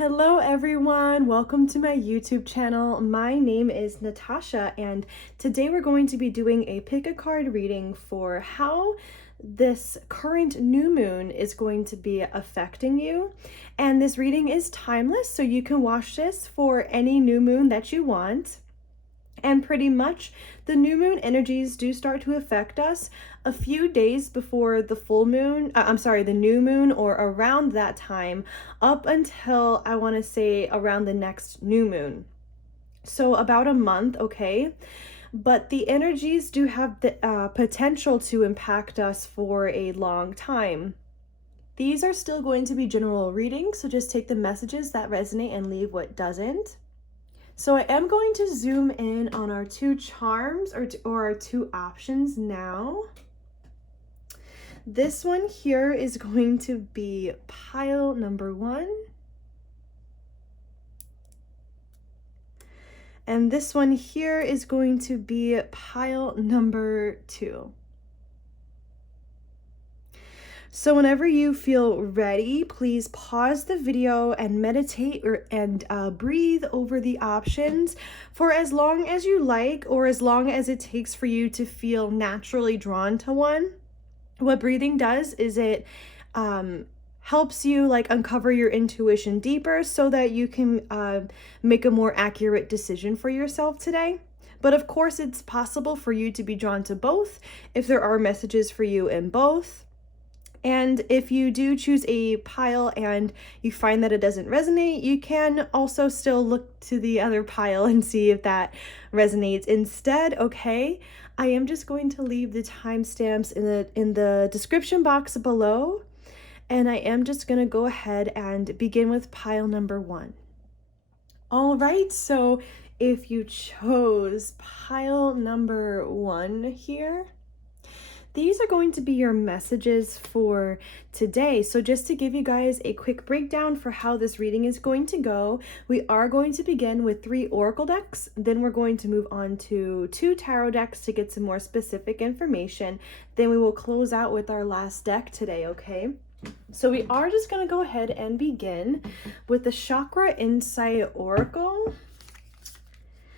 Hello everyone, welcome to my YouTube channel. My name is Natasha and today we're going to be doing a pick a card reading for how this current new moon is going to be affecting you. And this reading is timeless, so you can watch this for any new moon that you want. And pretty much the new moon energies do start to affect us a few days before the full moon, the new moon, or around that time up until I want to say around the next new moon. So about a month, okay? But the energies do have the potential to impact us for a long time. These are still going to be general readings, so just take the messages that resonate and leave what doesn't. So I am going to zoom in on our two charms or our two options now. This one here is going to be pile number 1. And this one here is going to be pile number 2. So whenever you feel ready, please pause the video and meditate and breathe over the options for as long as you like, or as long as it takes for you to feel naturally drawn to one. What breathing does is it helps you uncover your intuition deeper so that you can make a more accurate decision for yourself today. But of course, it's possible for you to be drawn to both if there are messages for you in both. And if you do choose a pile and you find that it doesn't resonate, you can also still look to the other pile and see if that resonates instead, okay? I am just going to leave the timestamps in the description box below, and I am just going to go ahead and begin with pile number 1. All right, so if you chose pile number 1 here, these are going to be your messages for today. So just to give you guys a quick breakdown for how this reading is going to go, we are going to begin with 3 oracle decks. Then we're going to move on to 2 tarot decks to get some more specific information. Then we will close out with our last deck today, okay? So we are just going to go ahead and begin with the Chakra Insight Oracle.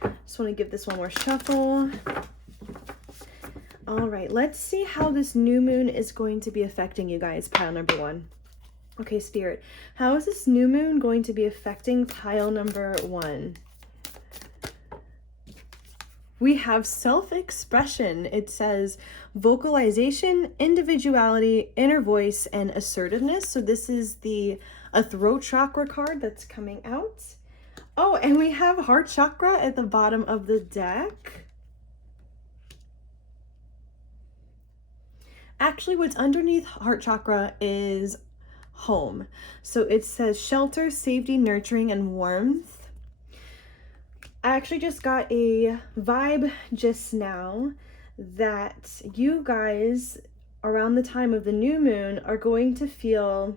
Just want to give this one more shuffle. All right, let's see how this new moon is going to be affecting you guys, pile number 1. Okay, Spirit, how is this new moon going to be affecting pile number 1? We have self-expression. It says vocalization, individuality, inner voice, and assertiveness. So this is a throat chakra card that's coming out. Oh, and we have heart chakra at the bottom of the deck. Actually, what's underneath heart chakra is home. So it says shelter, safety, nurturing, and warmth. I actually just got a vibe just now that you guys around the time of the new moon are going to feel,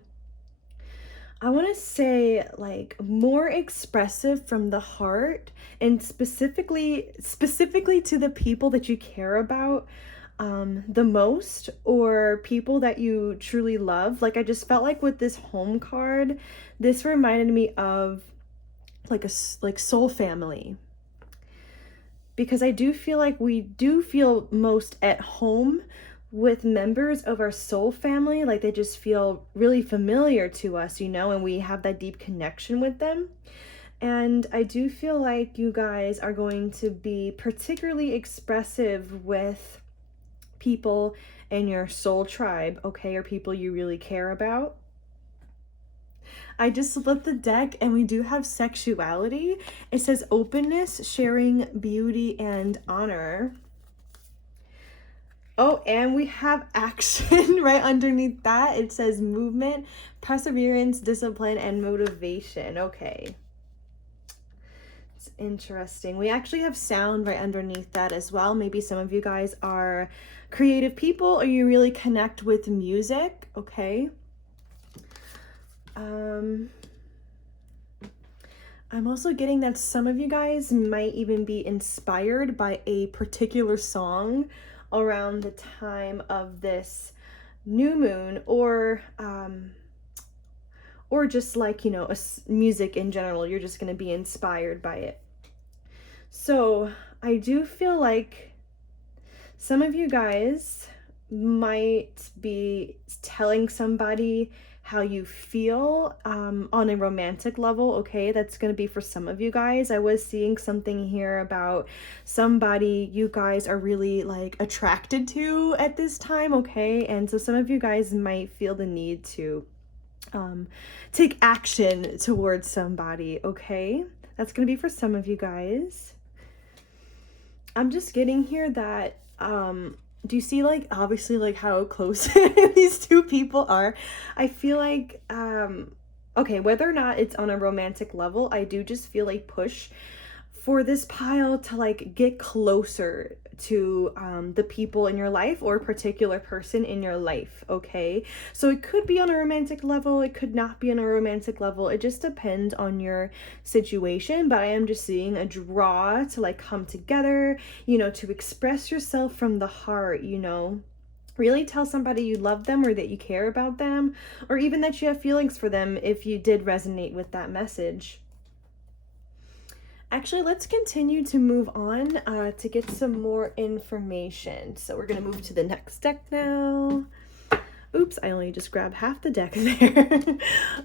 I want to say, more expressive from the heart, and specifically to the people that you care about the most, or people that you truly love. I just felt like with this home card, this reminded me of soul family, because I do feel like we do feel most at home with members of our soul family. They just feel really familiar to us, and we have that deep connection with them. And I do feel like you guys are going to be particularly expressive with people in your soul tribe, okay, or people you really care about. I just flipped the deck and we do have sexuality. It says openness, sharing, beauty, and honor. Oh, and we have action right underneath that. It says movement, perseverance, discipline, and motivation. Okay. It's interesting. We actually have sound right underneath that as well. Maybe some of you guys are creative people or you really connect with music, okay? I'm also getting that some of you guys might even be inspired by a particular song around the time of this new moon, or or just like, you know, music in general. You're just going to be inspired by it. So I do feel like some of you guys might be telling somebody how you feel on a romantic level, okay? That's going to be for some of you guys. I was seeing something here about somebody you guys are really like attracted to at this time, okay? And so some of you guys might feel the need to take action towards somebody, okay? That's going to be for some of you guys. I'm just getting here that do you see like obviously like how close these two people are? I feel like okay, whether or not it's on a romantic level, I do just feel like push for this pile to like get closer to the people in your life or a particular person in your life, okay? So it could be on a romantic level, it could not be on a romantic level. It just depends on your situation, but I am just seeing a draw to like come together, you know, to express yourself from the heart, you know. Really tell somebody you love them or that you care about them, or even that you have feelings for them if you did resonate with that message. Actually, let's continue to move on to get some more information. So we're going to move to the next deck now. Oops, I only just grabbed half the deck there.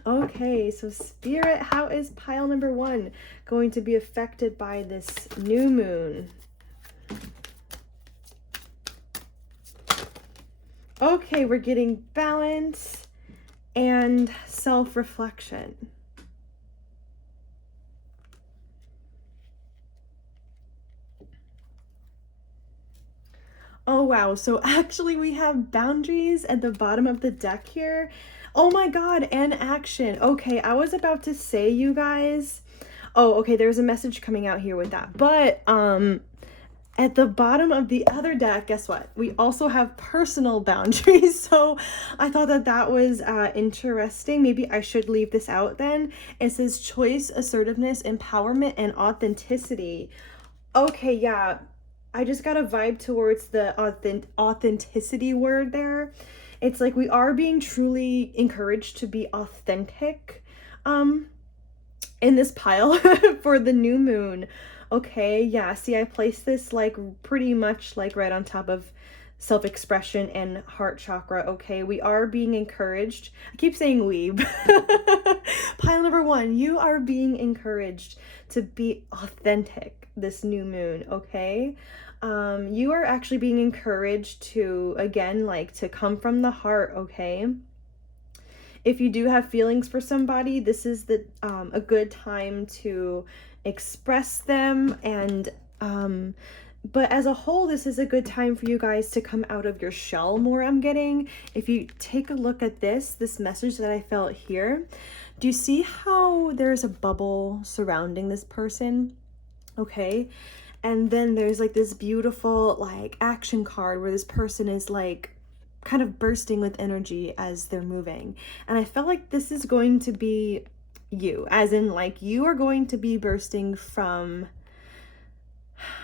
Okay, so Spirit, how is pile number 1 going to be affected by this new moon? Okay, we're getting balance and self-reflection. Oh, wow. So actually we have boundaries at the bottom of the deck here. Oh my God, and action. Okay, I was about to say, you guys. Oh, okay, there's a message coming out here with that. But at the bottom of the other deck, guess what? We also have personal boundaries. So I thought that that was interesting. Maybe I should leave this out then. It says choice, assertiveness, empowerment, and authenticity. Okay, yeah. I just got a vibe towards the authenticity word there. It's like we are being truly encouraged to be authentic in this pile for the new moon. Okay, yeah, see, I placed this like pretty much like right on top of self-expression and heart chakra. Okay, we are being encouraged. I keep saying we. Pile number 1, you are being encouraged to be authentic this new moon, okay? You are actually being encouraged to, again, like to come from the heart, okay? If you do have feelings for somebody, this is the a good time to express them, and but as a whole, this is a good time for you guys to come out of your shell more, I'm getting. If you take a look at this message that I felt here, do you see how there's a bubble surrounding this person? Okay. And then there's like this beautiful like action card where this person is like kind of bursting with energy as they're moving. And I felt like this is going to be you, as in like you are going to be bursting from,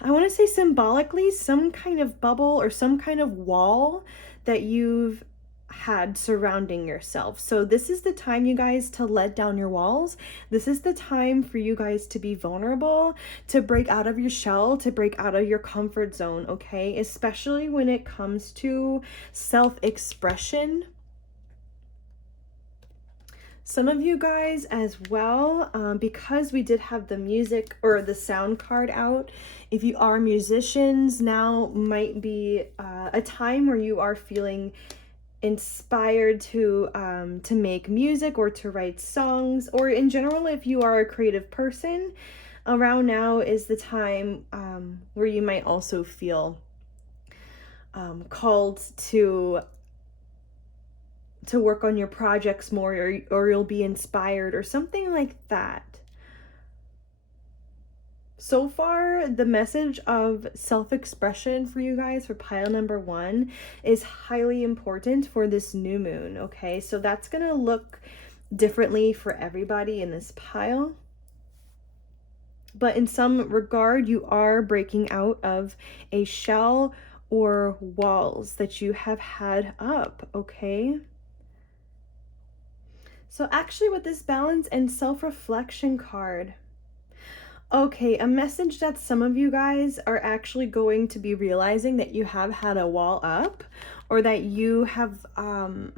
I want to say symbolically, some kind of bubble or some kind of wall that you've had surrounding yourself. So this is the time, you guys, to let down your walls. This is the time for you guys to be vulnerable, to break out of your shell, to break out of your comfort zone, okay? Especially when it comes to self-expression. Some of you guys as well, because we did have the music or the sound card out, if you are musicians, now might be a time where you are feeling inspired to make music or to write songs, or in general, if you are a creative person, around now is the time where you might also feel called to work on your projects more, or you'll be inspired or something like that. So far, the message of self-expression for you guys for pile number 1 is highly important for this new moon, okay? So that's gonna look differently for everybody in this pile. But in some regard, you are breaking out of a shell or walls that you have had up, okay? So actually with this balance and self-reflection card, okay, a message that some of you guys are actually going to be realizing that you have had a wall up, or that you have, I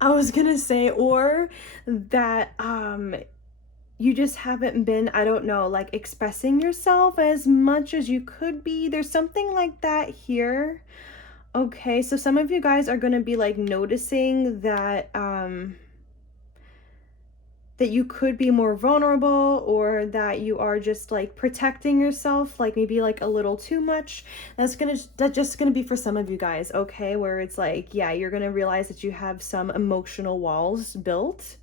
was gonna say, or that you just haven't been, I don't know, like expressing yourself as much as you could be. There's something like that here. Okay, so some of you guys are gonna be like noticing that that you could be more vulnerable, or that you are just like protecting yourself, like maybe like a little too much. That's just gonna be for some of you guys, okay? Where it's like, yeah, you're gonna realize that you have some emotional walls built.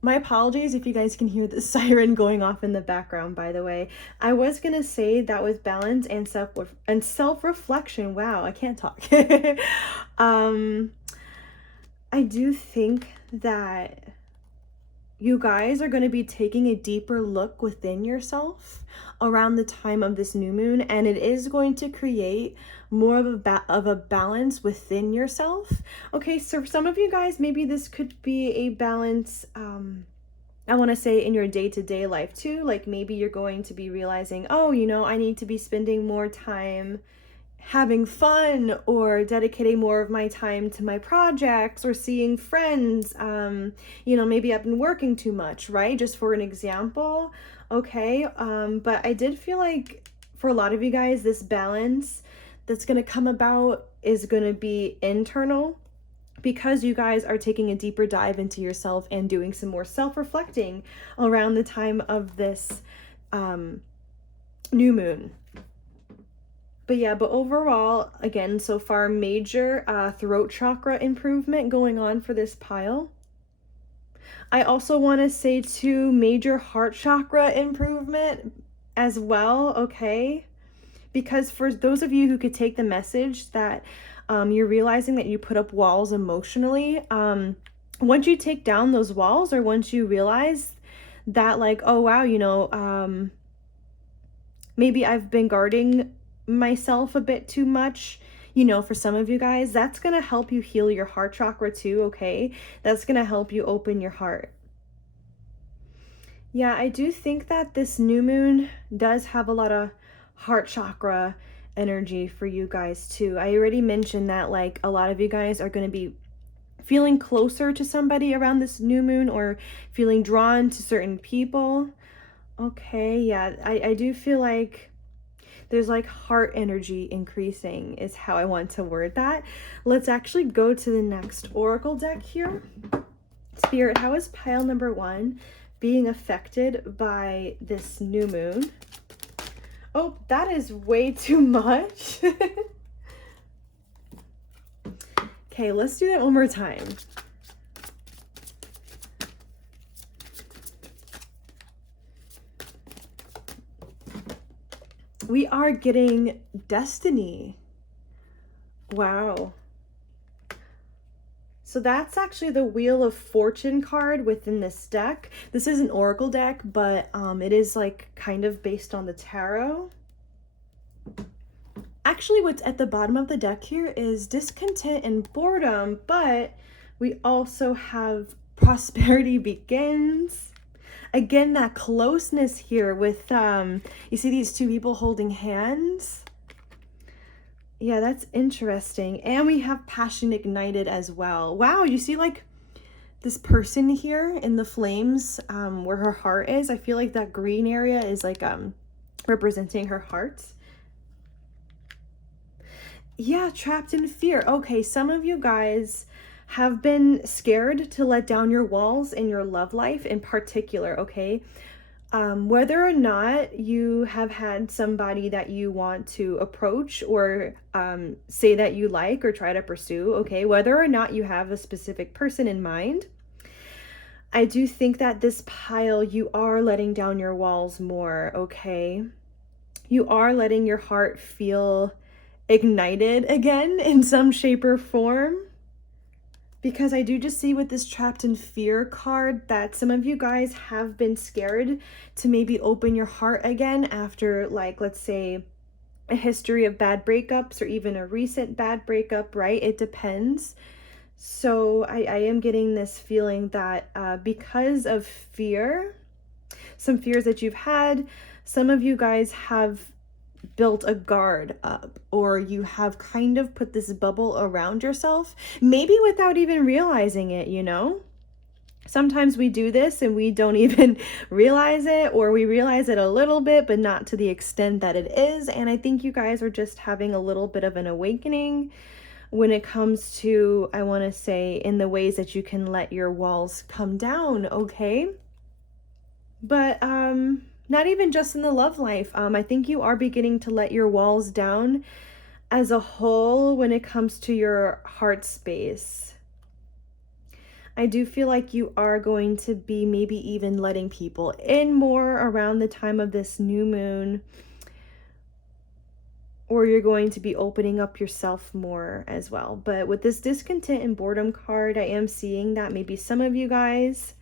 My apologies if you guys can hear the siren going off in the background, by the way. I was gonna say that with balance and self-reflection, wow, I can't talk. I do think that you guys are going to be taking a deeper look within yourself around the time of this new moon, and it is going to create more of a balance within yourself. Okay, so for some of you guys, maybe this could be a balance, I want to say in your day-to-day life too. Like maybe you're going to be realizing, oh, you know, I need to be spending more time having fun, or dedicating more of my time to my projects, or seeing friends. You know, maybe I've been working too much, right? Just for an example. Okay, but I did feel like for a lot of you guys, this balance that's going to come about is going to be internal, because you guys are taking a deeper dive into yourself and doing some more self-reflecting around the time of this new moon. But yeah, but overall, again, so far, major throat chakra improvement going on for this pile. I also want to say too, major heart chakra improvement as well, okay? Because for those of you who could take the message that you're realizing that you put up walls emotionally, once you take down those walls, or once you realize that like, oh wow, you know, maybe I've been guarding myself a bit too much, you know, for some of you guys, that's gonna help you heal your heart chakra too, okay? That's gonna help you open your heart. Yeah, I do think that this new moon does have a lot of heart chakra energy for you guys too. I already mentioned that like a lot of you guys are going to be feeling closer to somebody around this new moon, or feeling drawn to certain people. Okay, yeah, I do feel like there's like heart energy increasing is how I want to word that. Let's actually go to the next oracle deck here. Spirit, how is pile number 1 being affected by this new moon? Oh, that is way too much. Okay, let's do that one more time. We are getting destiny. Wow. So that's actually the Wheel of Fortune card within this deck. This is an oracle deck, but it is like kind of based on the tarot. Actually, what's at the bottom of the deck here is discontent and boredom, but we also have prosperity begins. Again, that closeness here with, you see these two people holding hands? Yeah, that's interesting. And we have passion ignited as well. Wow, you see like this person here in the flames, where her heart is. I feel like that green area is like representing her heart. Yeah, trapped in fear. Okay, some of you guys have been scared to let down your walls in your love life in particular, okay? Whether or not you have had somebody that you want to approach, or say that you like or try to pursue, okay? Whether or not you have a specific person in mind, I do think that this pile, you are letting down your walls more, okay? You are letting your heart feel ignited again in some shape or form. Because I do just see with this trapped in fear card that some of you guys have been scared to maybe open your heart again after, like, let's say a history of bad breakups, or even a recent bad breakup, right? It depends. So I am getting this feeling that because of fear, some fears that you've had, some of you guys have built a guard up, or you have kind of put this bubble around yourself, maybe without even realizing it, you know? Sometimes we do this and we don't even realize it, or we realize it a little bit, but not to the extent that it is. And I think you guys are just having a little bit of an awakening when it comes to, I want to say, in the ways that you can let your walls come down, okay? But not even just in the love life. I think you are beginning to let your walls down as a whole when it comes to your heart space. I do feel like you are going to be maybe even letting people in more around the time of this new moon, or you're going to be opening up yourself more as well. But with this discontent and boredom card, I am seeing that maybe some of you guys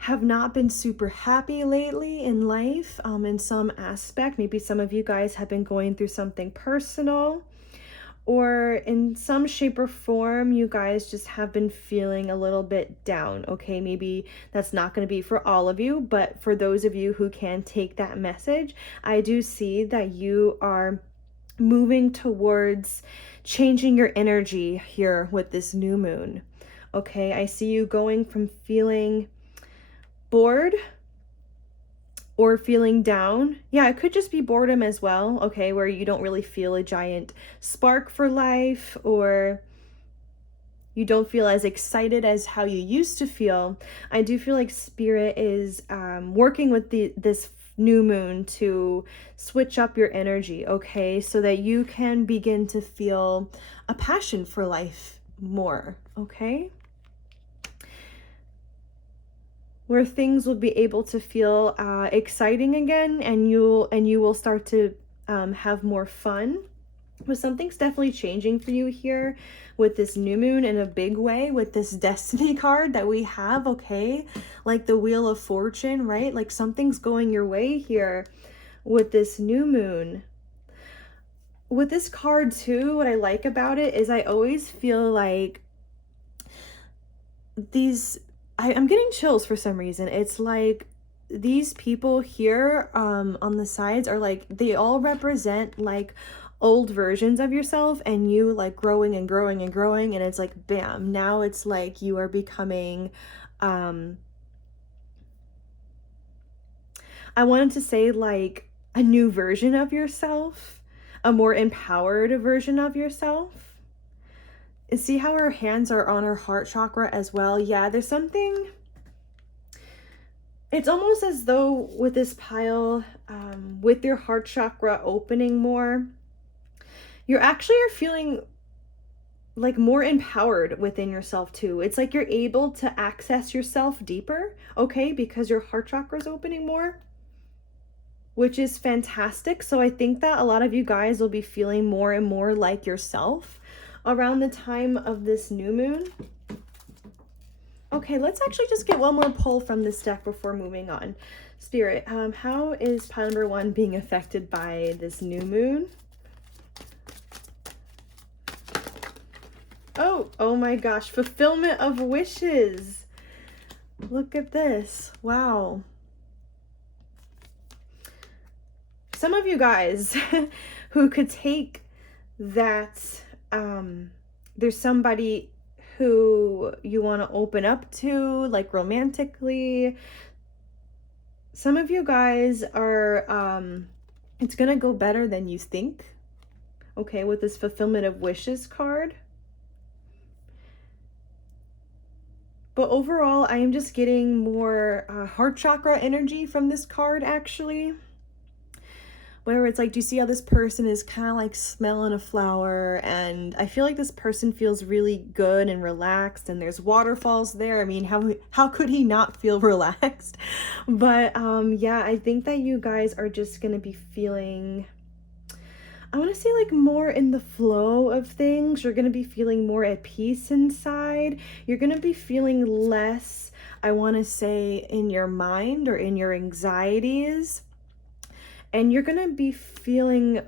have not been super happy lately in life, in some aspect. Maybe some of you guys have been going through something personal, or in some shape or form, you guys just have been feeling a little bit down, okay? Maybe that's not going to be for all of you, but for those of you who can take that message, I do see that you are moving towards changing your energy here with this new moon, okay? I see you going from feeling bored or feeling down. Yeah, it could just be boredom as well, okay, where you don't really feel a giant spark for life, or you don't feel as excited as how you used to feel. I do feel like Spirit is working with this new moon to switch up your energy, okay, so that you can begin to feel a passion for life more, okay? Where things will be able to feel exciting again, and you will start to have more fun. But something's definitely changing for you here with this new moon in a big way, with this destiny card that we have, okay? Like the Wheel of Fortune, right? Like something's going your way here with this new moon. With this card too, what I like about it is I always feel like I'm getting chills for some reason. It's like these people here on the sides are like, they all represent like old versions of yourself, and you like growing and growing and growing, and it's like bam, now it's like you are becoming I wanted to say like a new version of yourself, a more empowered version of yourself. See how her hands are on her heart chakra as well? Yeah, there's something, it's almost as though with this pile, with your heart chakra opening more, you actually are feeling like more empowered within yourself too. It's like you're able to access yourself deeper, okay, because your heart chakra is opening more, which is fantastic. So I think that a lot of you guys will be feeling more and more like yourself around the time of this new moon. Okay, let's actually just get one more pull from this deck before moving on. Spirit, how is pile number 1 being affected by this new moon? Oh my gosh, fulfillment of wishes. Look at this. Wow. Some of you guys who could take that, there's somebody who you want to open up to, like romantically. Some of you guys are, it's going to go better than you think, okay, with this fulfillment of wishes card. But overall, I am just getting more heart chakra energy from this card, actually. Where it's like, do you see how this person is kind of like smelling a flower? And I feel like this person feels really good and relaxed, and there's waterfalls there. I mean, how could he not feel relaxed? But yeah, I think that you guys are just going to be feeling, I want to say like more in the flow of things. You're going to be feeling more at peace inside. You're going to be feeling less, I want to say, in your mind or in your anxieties. And you're going to be feeling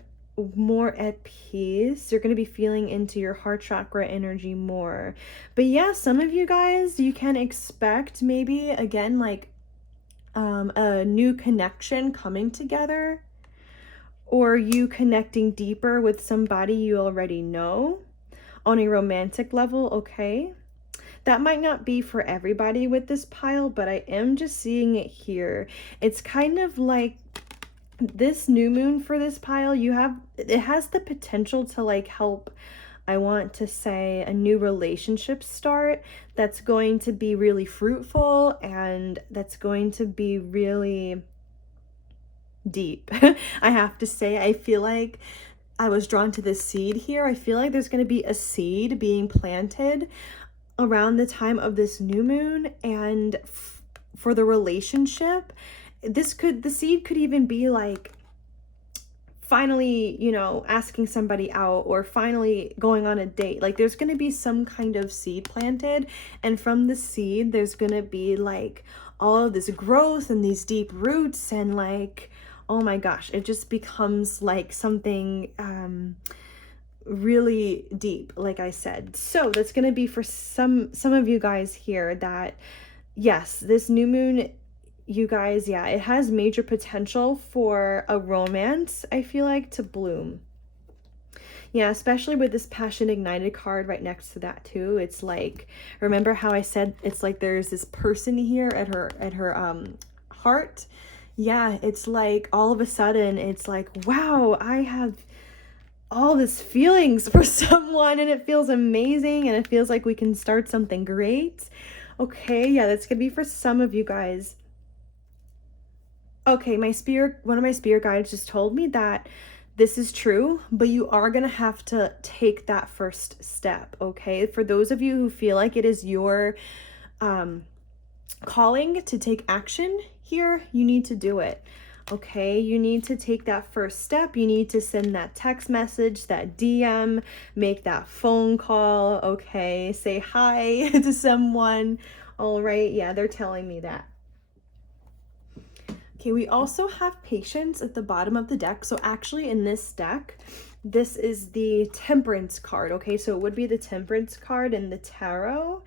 more at peace. You're going to be feeling into your heart chakra energy more. But yeah, some of you guys, you can expect maybe again like a new connection coming together, or you connecting deeper with somebody you already know on a romantic level, okay? That might not be for everybody with this pile, but I am just seeing it here. It's kind of like this new moon for this pile, it has the potential to like help, I want to say, a new relationship start that's going to be really fruitful and that's going to be really deep. I have to say, I feel like I was drawn to this seed here. I feel like there's going to be a seed being planted around the time of this new moon, and for the relationship, the seed could even be like finally, you know, asking somebody out or finally going on a date. Like there's going to be some kind of seed planted, and from the seed there's going to be like all of this growth and these deep roots, and like, oh my gosh, it just becomes like something really deep, like I said. So that's going to be for some of you guys here that, yes, this new moon, you guys, yeah, it has major potential for a romance, I feel like, to bloom. Yeah, especially with this Passion Ignited card right next to that too. It's like, remember how I said it's like there's this person here at her heart? Yeah, it's like all of a sudden it's like, wow, I have all this feelings for someone, and it feels amazing, and it feels like we can start something great. Okay, yeah, that's gonna be for some of you guys. Okay, one of my spirit guides just told me that this is true, but you are gonna have to take that first step, okay? For those of you who feel like it is your calling to take action here, you need to do it. Okay, you need to take that first step. You need to send that text message, that DM, make that phone call, okay? Say hi to someone. All right, yeah, they're telling me that. Okay, we also have Patience at the bottom of the deck. So actually in this deck, this is the Temperance card, okay? So it would be the Temperance card in the tarot.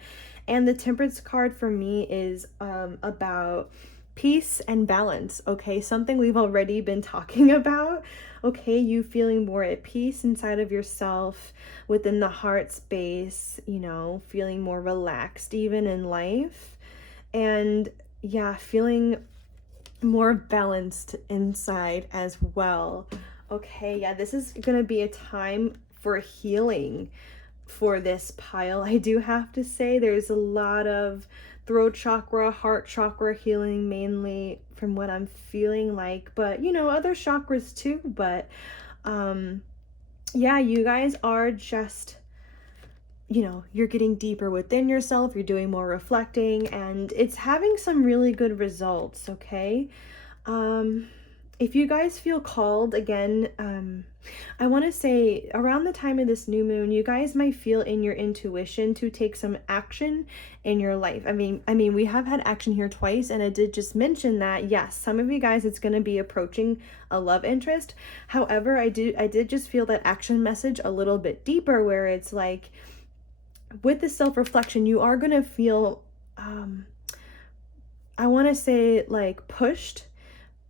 And the Temperance card for me is about peace and balance, okay? Something we've already been talking about, okay? You feeling more at peace inside of yourself, within the heart space, you know, feeling more relaxed even in life. And yeah, feeling more balanced inside as well. Okay, yeah, this is gonna be a time for healing for this pile. I do have to say there's a lot of throat chakra, heart chakra healing, mainly from what I'm feeling like, but you know, other chakras too. But yeah, you guys are just, you know, you're getting deeper within yourself, you're doing more reflecting, and it's having some really good results, okay? If you guys feel called, again, I want to say around the time of this new moon, you guys might feel in your intuition to take some action in your life. I mean, we have had action here twice, and I did just mention that, yes, some of you guys, it's going to be approaching a love interest. However, I did just feel that action message a little bit deeper, where it's like, with the self-reflection, you are going to feel, I want to say, like, pushed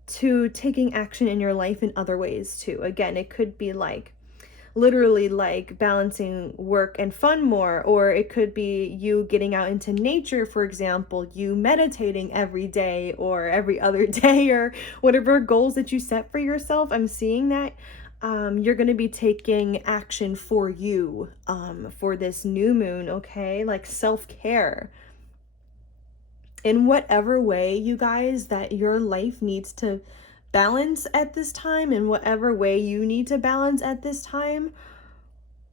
to taking action in your life in other ways too. Again, it could be like literally like balancing work and fun more, or it could be you getting out into nature, for example, you meditating every day or every other day, or whatever goals that you set for yourself. I'm seeing that you're going to be taking action for you for this new moon, okay? Like self-care. In whatever way, you guys, that your life needs to balance at this time, in whatever way you need to balance at this time,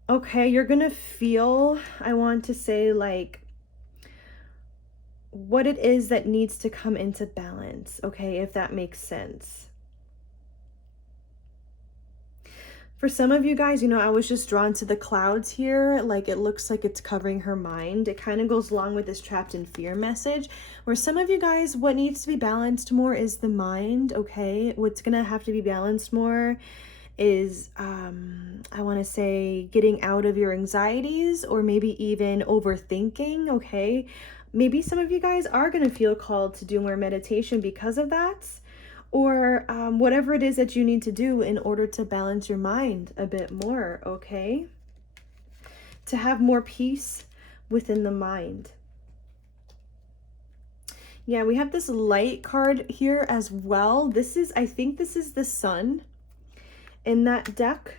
okay, you're gonna feel, I want to say, like, what it is that needs to come into balance, okay, if that makes sense. For some of you guys, you know, I was just drawn to the clouds here. Like, it looks like it's covering her mind. It kind of goes along with this trapped in fear message, where some of you guys, what needs to be balanced more is the mind, okay? What's going to have to be balanced more is, I want to say, getting out of your anxieties, or maybe even overthinking, okay? Maybe some of you guys are going to feel called to do more meditation because of that, or whatever it is that you need to do in order to balance your mind a bit more, okay? To have more peace within the mind. Yeah, we have this light card here as well. This is, I think this is the sun in that deck.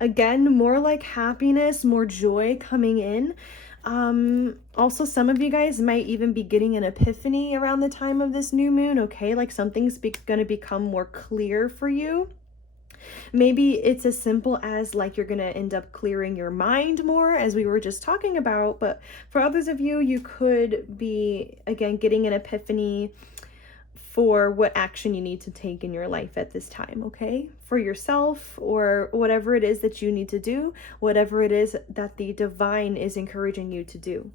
Again, more like happiness, more joy coming in. Also, some of you guys might even be getting an epiphany around the time of this new moon, okay? Like something's going to become more clear for you. Maybe it's as simple as like you're going to end up clearing your mind more, as we were just talking about. But for others of you, you could be, again, getting an epiphany for what action you need to take in your life at this time, okay? For yourself, or whatever it is that you need to do, whatever it is that the divine is encouraging you to do.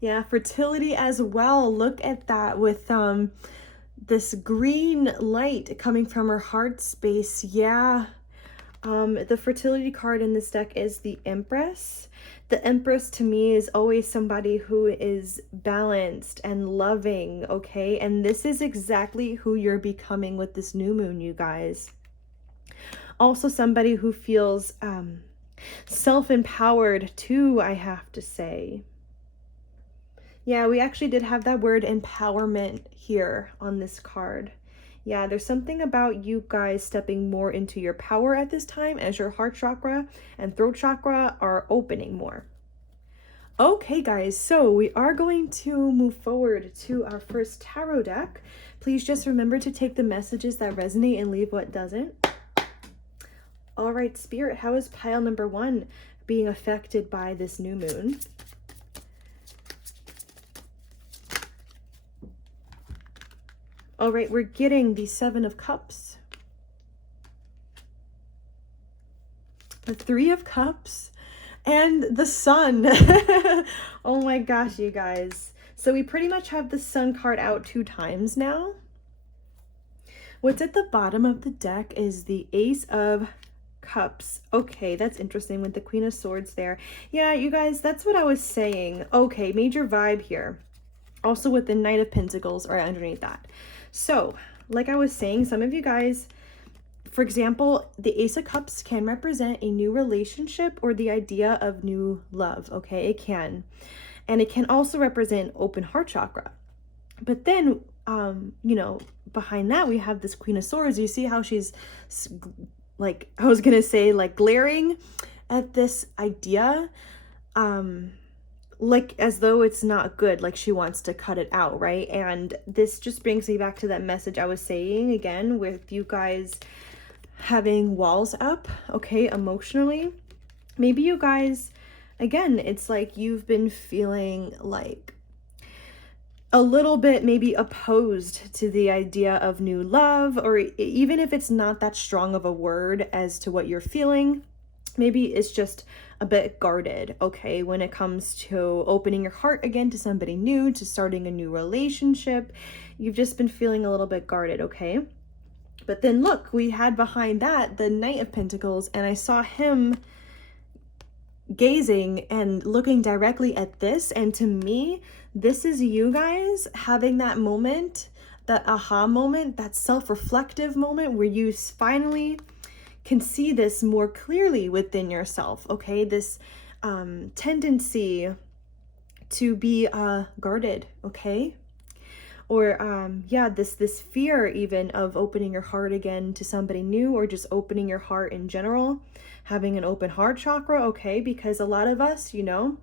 Yeah, fertility as well. Look at that with this green light coming from her heart space. Yeah. The fertility card in this deck is the Empress. The Empress to me is always somebody who is balanced and loving, okay? And this is exactly who you're becoming with this new moon, you guys. Also somebody who feels self-empowered too, I have to say. Yeah, we actually did have that word empowerment here on this card. Yeah, there's something about you guys stepping more into your power at this time as your heart chakra and throat chakra are opening more. Okay, guys, so we are going to move forward to our first tarot deck. Please just remember to take the messages that resonate and leave what doesn't. All right, Spirit, how is pile number 1 being affected by this new moon? All right, we're getting the 7 of Cups, the 3 of Cups, and the Sun. Oh my gosh, you guys. So we pretty much have the Sun card out 2 times now. What's at the bottom of the deck is the Ace of Cups. Okay, that's interesting with the Queen of Swords there. Yeah, you guys, that's what I was saying. Okay, major vibe here. Also with the Knight of Pentacles right underneath that. So, like I was saying, some of you guys, for example, the Ace of Cups can represent a new relationship or the idea of new love, okay? It can. And it can also represent open heart chakra. But then, you know, behind that, we have this Queen of Swords. You see how she's, like, I was going to say, like, glaring at this idea, like as though it's not good, like she wants to cut it out, right? And this just brings me back to that message I was saying again with you guys having walls up, okay, emotionally. Maybe you guys, again, it's like you've been feeling like a little bit maybe opposed to the idea of new love, or even if it's not that strong of a word as to what you're feeling, maybe it's just a bit guarded, okay, when it comes to opening your heart again to somebody new, to starting a new relationship. You've just been feeling a little bit guarded, okay? But then look, we had behind that the Knight of Pentacles, and I saw him gazing and looking directly at this. And to me, this is you guys having that moment, that aha moment, that self-reflective moment where you finally can see this more clearly within yourself, okay? This tendency to be guarded, okay? Or yeah, this fear even of opening your heart again to somebody new, or just opening your heart in general, having an open heart chakra, okay? Because a lot of us, you know,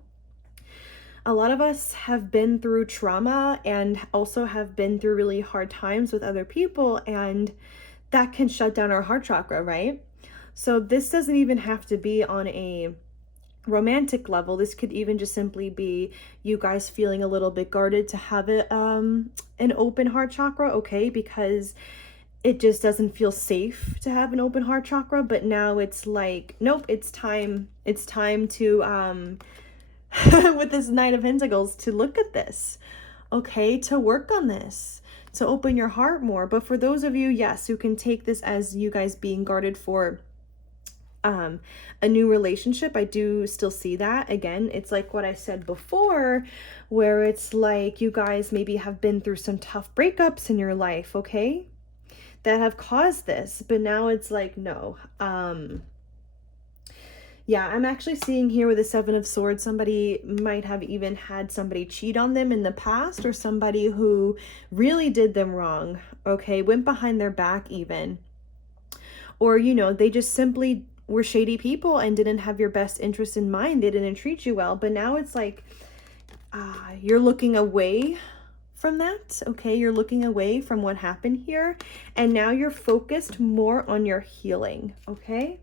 a lot of us have been through trauma and also have been through really hard times with other people, and that can shut down our heart chakra, right? So this doesn't even have to be on a romantic level. This could even just simply be you guys feeling a little bit guarded to have it, an open heart chakra, okay? Because it just doesn't feel safe to have an open heart chakra. But now it's like, nope, it's time to, with this Knight of Pentacles, to look at this, okay? To work on this, to open your heart more. But for those of you, yes, who can take this as you guys being guarded for a new relationship, I do still see that. Again, it's like what I said before, where it's like you guys maybe have been through some tough breakups in your life, okay, that have caused this, but now it's like, no. Yeah, I'm actually seeing here with the Seven of Swords, somebody might have even had somebody cheat on them in the past, or somebody who really did them wrong, okay, went behind their back even. Or, you know, they just simply were shady people and didn't have your best interest in mind. They didn't treat you well. But now it's like you're looking away from that, okay? You're looking away from what happened here. And now you're focused more on your healing, okay?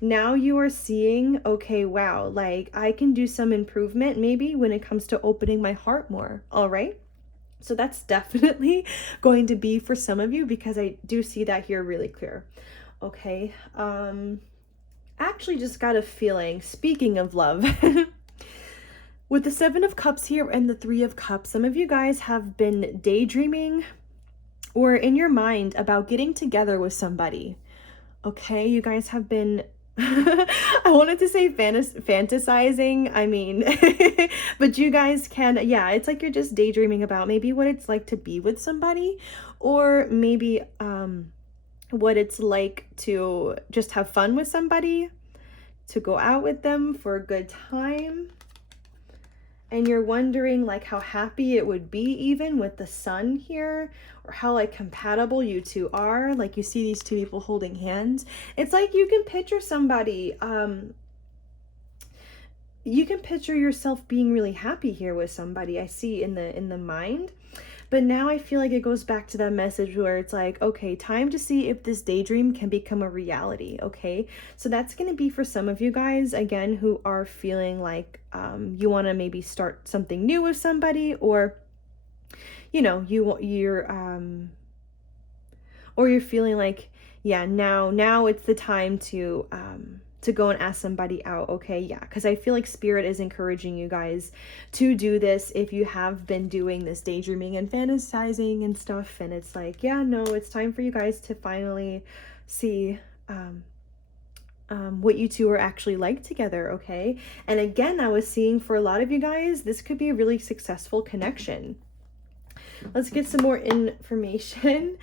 Now you are seeing, okay, wow, like I can do some improvement maybe when it comes to opening my heart more, all right? So that's definitely going to be for some of you, because I do see that here really clear. Okay, actually just got a feeling, speaking of love, with the Seven of Cups here and the Three of Cups, some of you guys have been daydreaming or in your mind about getting together with somebody. Okay, you guys have been I wanted to say fantasizing, I mean, but you guys can, yeah, it's like you're just daydreaming about maybe what it's like to be with somebody, or maybe what it's like to just have fun with somebody, to go out with them for a good time. And you're wondering like how happy it would be even with the sun here, or how like compatible you two are. Like you see these two people holding hands. It's like you can picture somebody, you can picture yourself being really happy here with somebody, I see in the mind. But now I feel like it goes back to that message where it's like, okay, time to see if this daydream can become a reality, okay? So that's going to be for some of you guys, again, who are feeling like you want to maybe start something new with somebody, or, you know, or you're feeling like, yeah, now it's the time to go and ask somebody out, okay? Yeah, because I feel like Spirit is encouraging you guys to do this if you have been doing this daydreaming and fantasizing and stuff, and it's like, yeah, no, it's time for you guys to finally see what you two are actually like together, okay? And again, I was seeing for a lot of you guys, this could be a really successful connection. Let's get some more information.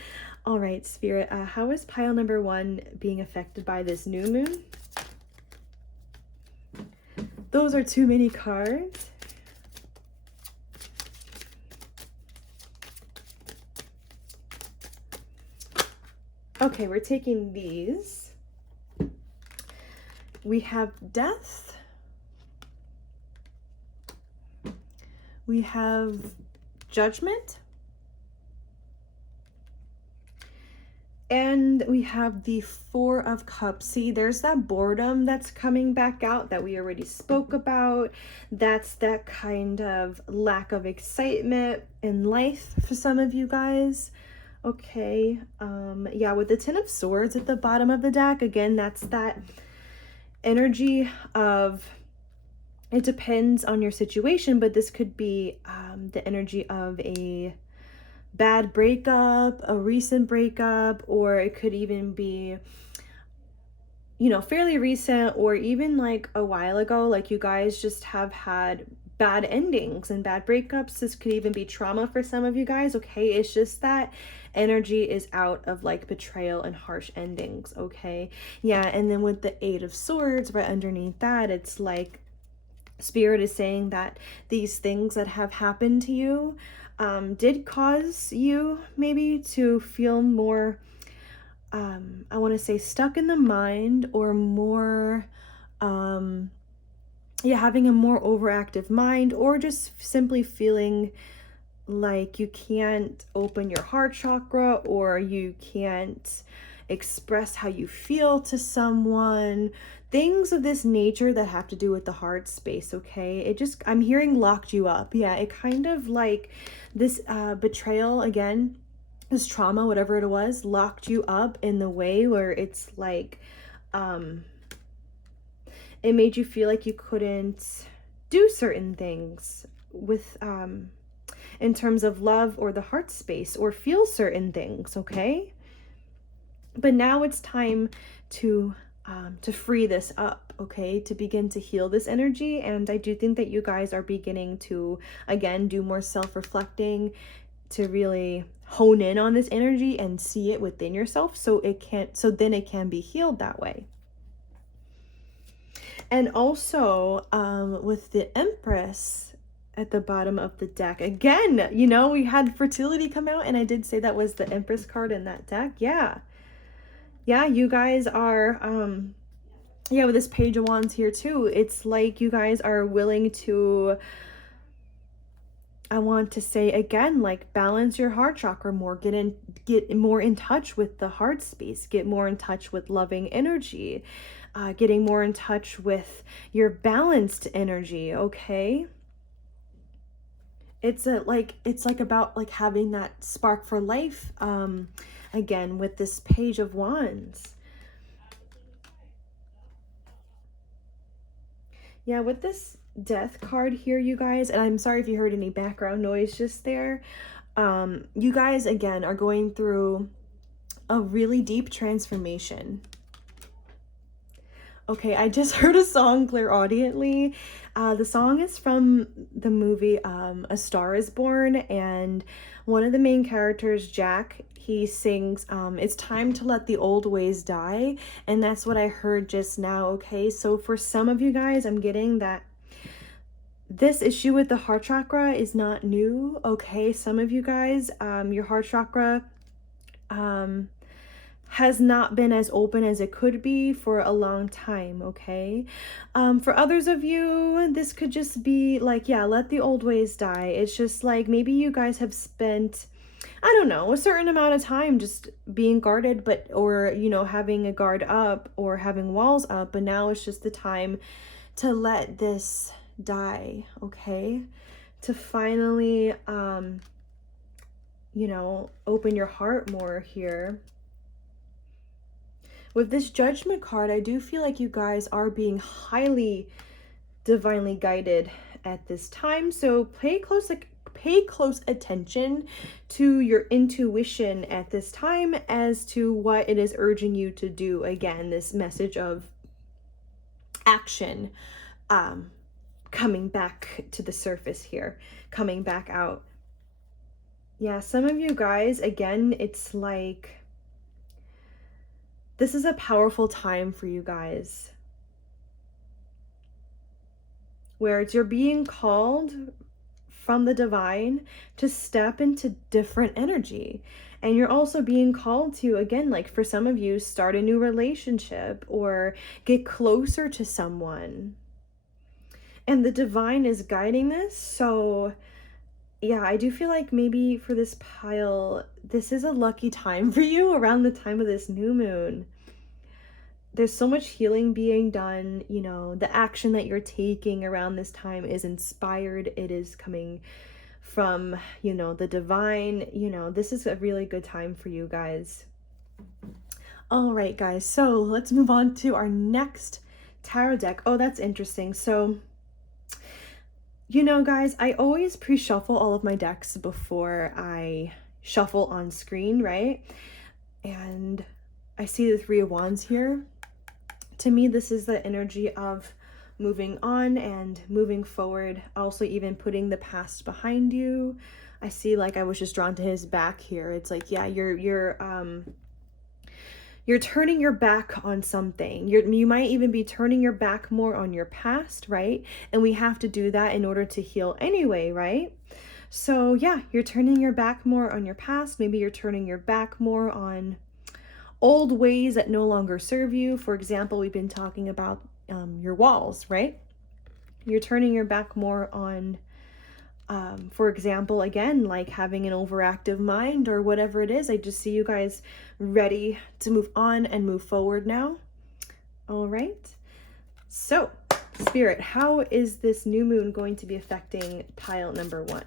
All right, Spirit, how is pile number 1 being affected by this new moon? Those are too many cards. Okay, we're taking these. We have death. We have judgment. And we have the Four of Cups. See, there's that boredom that's coming back out that we already spoke about. That's that kind of lack of excitement in life for some of you guys. Okay, yeah, with the Ten of Swords at the bottom of the deck, again, that's that energy of, it depends on your situation, but this could be the energy of a bad breakup, a recent breakup, or it could even be, you know, fairly recent, or even like a while ago, like you guys just have had bad endings and bad breakups. This could even be trauma for some of you guys, okay? It's just that energy is out of like betrayal and harsh endings, okay? Yeah, and then with the Eight of Swords right underneath that, it's like Spirit is saying that these things that have happened to you did cause you maybe to feel more, I want to say stuck in the mind, or more, yeah, having a more overactive mind, or just simply feeling like you can't open your heart chakra, or you can't express how you feel to someone, things of this nature that have to do with the heart space, okay? It just, I'm hearing locked you up. Yeah, it kind of like this betrayal, again, this trauma, whatever it was, locked you up in the way where it's like it made you feel like you couldn't do certain things with in terms of love or the heart space, or feel certain things, okay? But now it's time to free this up, okay? To begin to heal this energy. And I do think that you guys are beginning to, again, do more self-reflecting, to really hone in on this energy and see it within yourself, so then it can be healed that way. And also, with the Empress at the bottom of the deck, again, you know, we had fertility come out, and I did say that was the Empress card in that deck. Yeah, you guys are, with this Page of Wands here too, it's like you guys are willing to, I want to say again, like, balance your heart chakra more, get more in touch with the heart space, get more in touch with loving energy, getting more in touch with your balanced energy, okay? It's like about like having that spark for life, again, with this Page of Wands. Yeah, with this Death card here, you guys, and I'm sorry if you heard any background noise just there. You guys, again, are going through a really deep transformation. Okay, I just heard a song clairaudiently. The song is from the movie A Star is Born, and one of the main characters, Jack, he sings, it's time to let the old ways die, and that's what I heard just now, okay? So for some of you guys, I'm getting that this issue with the heart chakra is not new, okay? Some of you guys, your heart chakra has not been as open as it could be for a long time, okay? For others of you, this could just be like, yeah, let the old ways die. It's just like maybe you guys have spent, I don't know, a certain amount of time just being guarded, or, you know, having a guard up or having walls up, but now it's just the time to let this die, okay? To finally, you know, open your heart more here. With this Judgment card, I do feel like you guys are being highly divinely guided at this time. So pay close attention to your intuition at this time as to what it is urging you to do. Again, this message of action, coming back to the surface here, coming back out. Yeah, some of you guys, again, it's like this is a powerful time for you guys, where you're being called from the divine to step into different energy. And you're also being called to, again, like for some of you, start a new relationship or get closer to someone. And the divine is guiding this. So yeah, I do feel like maybe for this pile, this is a lucky time for you around the time of this new moon. There's so much healing being done, you know, the action that you're taking around this time is inspired. It is coming from, you know, the divine, you know, this is a really good time for you guys. All right, guys, so let's move on to our next tarot deck. Oh, that's interesting. So, you know, guys, I always pre-shuffle all of my decks before I shuffle on screen, right? And I see the Three of Wands here. To me, this is the energy of moving on and moving forward. Also, even putting the past behind you. I see, like, I was just drawn to his back here. It's like, yeah, you're turning your back on something. You might even be turning your back more on your past, right? And we have to do that in order to heal anyway, right? So yeah, you're turning your back more on your past. Maybe you're turning your back more on old ways that no longer serve you. For example, we've been talking about your walls, right? You're turning your back more on, for example, again, like having an overactive mind or whatever it is. I just see you guys ready to move on and move forward now. All right. So, Spirit, how is this new moon going to be affecting pile number 1?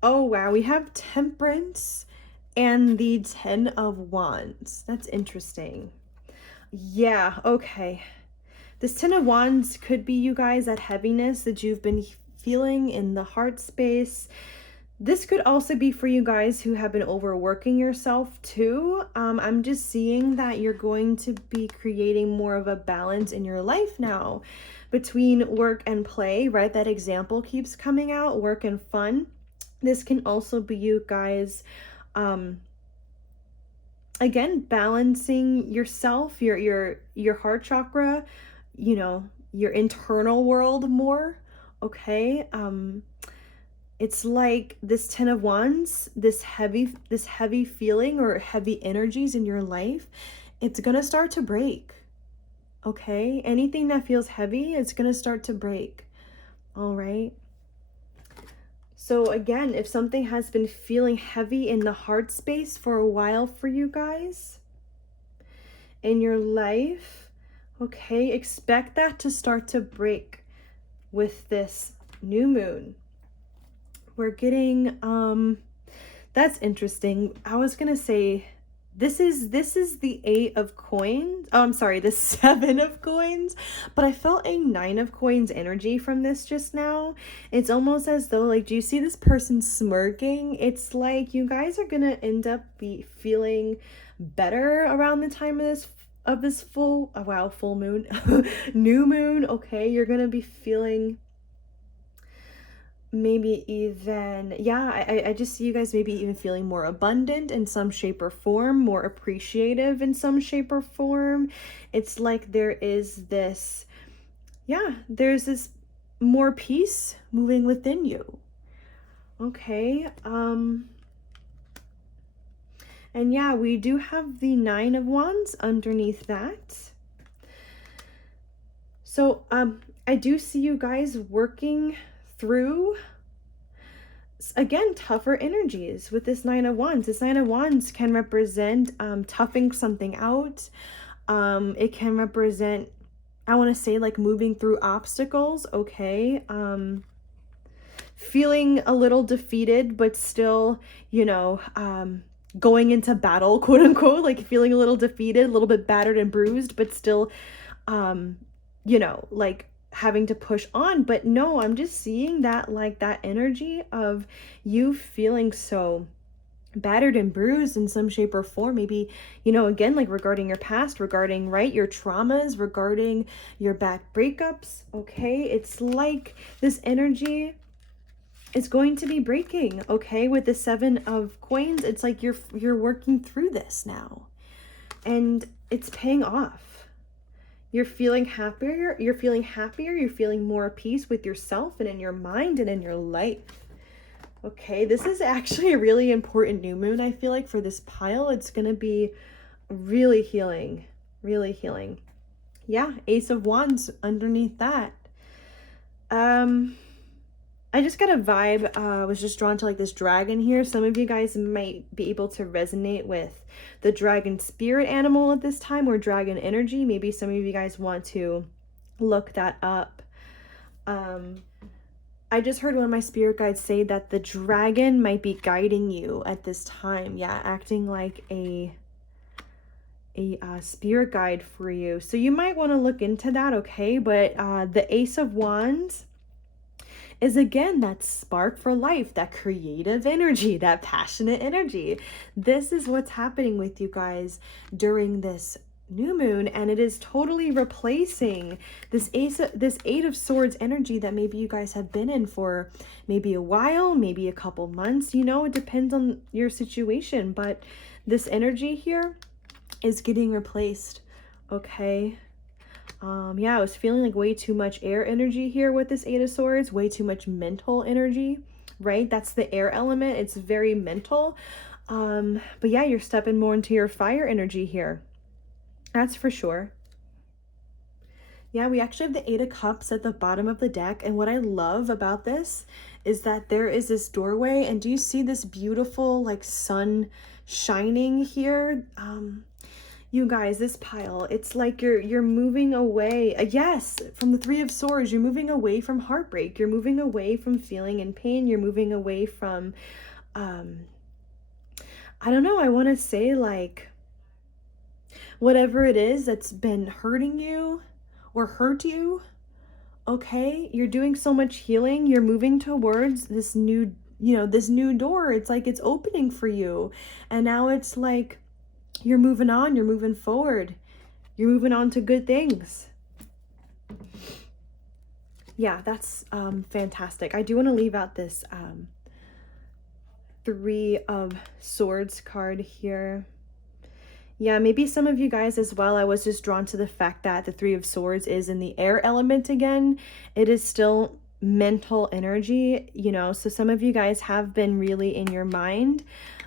Oh, wow. We have Temperance and the 10 of Wands. That's interesting. Yeah, okay. This Ten of Wands could be, you guys, that heaviness that you've been feeling in the heart space. This could also be for you guys who have been overworking yourself too. I'm just seeing that you're going to be creating more of a balance in your life now between work and play, right? That example keeps coming out, work and fun. This can also be you guys, again, balancing yourself, your heart chakra, you know, your internal world more. Okay. It's like this Ten of Wands, this heavy feeling or heavy energies in your life, it's gonna start to break. Okay, anything that feels heavy, it's gonna start to break. All right. So again, if something has been feeling heavy in the heart space for a while for you guys in your life, okay, expect that to start to break with this new moon. We're getting, that's interesting. I was gonna say, this is the 8 of coins. Oh, I'm sorry, the 7 of coins, but I felt a 9 of coins energy from this just now. It's almost as though, like, do you see this person smirking? It's like you guys are gonna end up feeling better around the time of this full, oh, wow, full moon, new moon. Okay, you're gonna be feeling maybe even, yeah, I just see you guys maybe even feeling more abundant in some shape or form, more appreciative in some shape or form. It's like there is this, yeah, there's this more peace moving within you. Okay. And yeah, we do have the 9 of Wands underneath that. So I do see you guys working through, again, tougher energies with this 9 of Wands. This 9 of Wands can represent toughing something out. It can represent, I want to say, like moving through obstacles. Okay. Feeling a little defeated, but still, you know, going into battle, quote unquote, like feeling a little defeated, a little bit battered and bruised, but still, you know, like having to push on. But no, I'm just seeing that, like, that energy of you feeling so battered and bruised in some shape or form. Maybe, you know, again, like regarding your past, regarding, right, your traumas, regarding your back breakups. Okay, it's like this energy is going to be breaking. Okay, with the 7 of coins, it's like you're working through this now, and it's paying off. You're feeling happier, you're feeling more peace with yourself and in your mind and in your life. Okay, this is actually a really important new moon, I feel like, for this pile. It's gonna be really healing, really healing. Yeah, Ace of Wands underneath that. I just got a vibe, was just drawn to like this dragon here. Some of you guys might be able to resonate with the dragon spirit animal at this time, or dragon energy. Maybe some of you guys want to look that up. I just heard one of my spirit guides say that the dragon might be guiding you at this time. Yeah, acting like a spirit guide for you. So you might want to look into that, okay? But the Ace of Wands is, again, that spark for life, that creative energy, that passionate energy. This is what's happening with you guys during this new moon, and it is totally replacing this 8 of Swords energy that maybe you guys have been in for maybe a while, maybe a couple months. You know, it depends on your situation, but this energy here is getting replaced. Okay. Yeah, I was feeling like way too much air energy here with this 8 of Swords, way too much mental energy, right? That's the air element. It's very mental. But yeah, you're stepping more into your fire energy here. That's for sure. Yeah, we actually have the 8 of Cups at the bottom of the deck. And what I love about this is that there is this doorway. And do you see this beautiful, like, sun shining here? You guys, this pile, it's like you're moving away. Yes, from the 3 of Swords, you're moving away from heartbreak. You're moving away from feeling in pain. You're moving away from, I don't know, I want to say, like, whatever it is that's been hurting you or hurt you. Okay, you're doing so much healing. You're moving towards this new, this new door. It's like it's opening for you. And now it's like you're moving on, you're moving forward. You're moving on to good things. Yeah, that's fantastic. I do want to leave out this Three of Swords card here. Yeah, maybe some of you guys as well, I was just drawn to the fact that the Three of Swords is in the air element again. It is still mental energy, so some of you guys have been really in your mind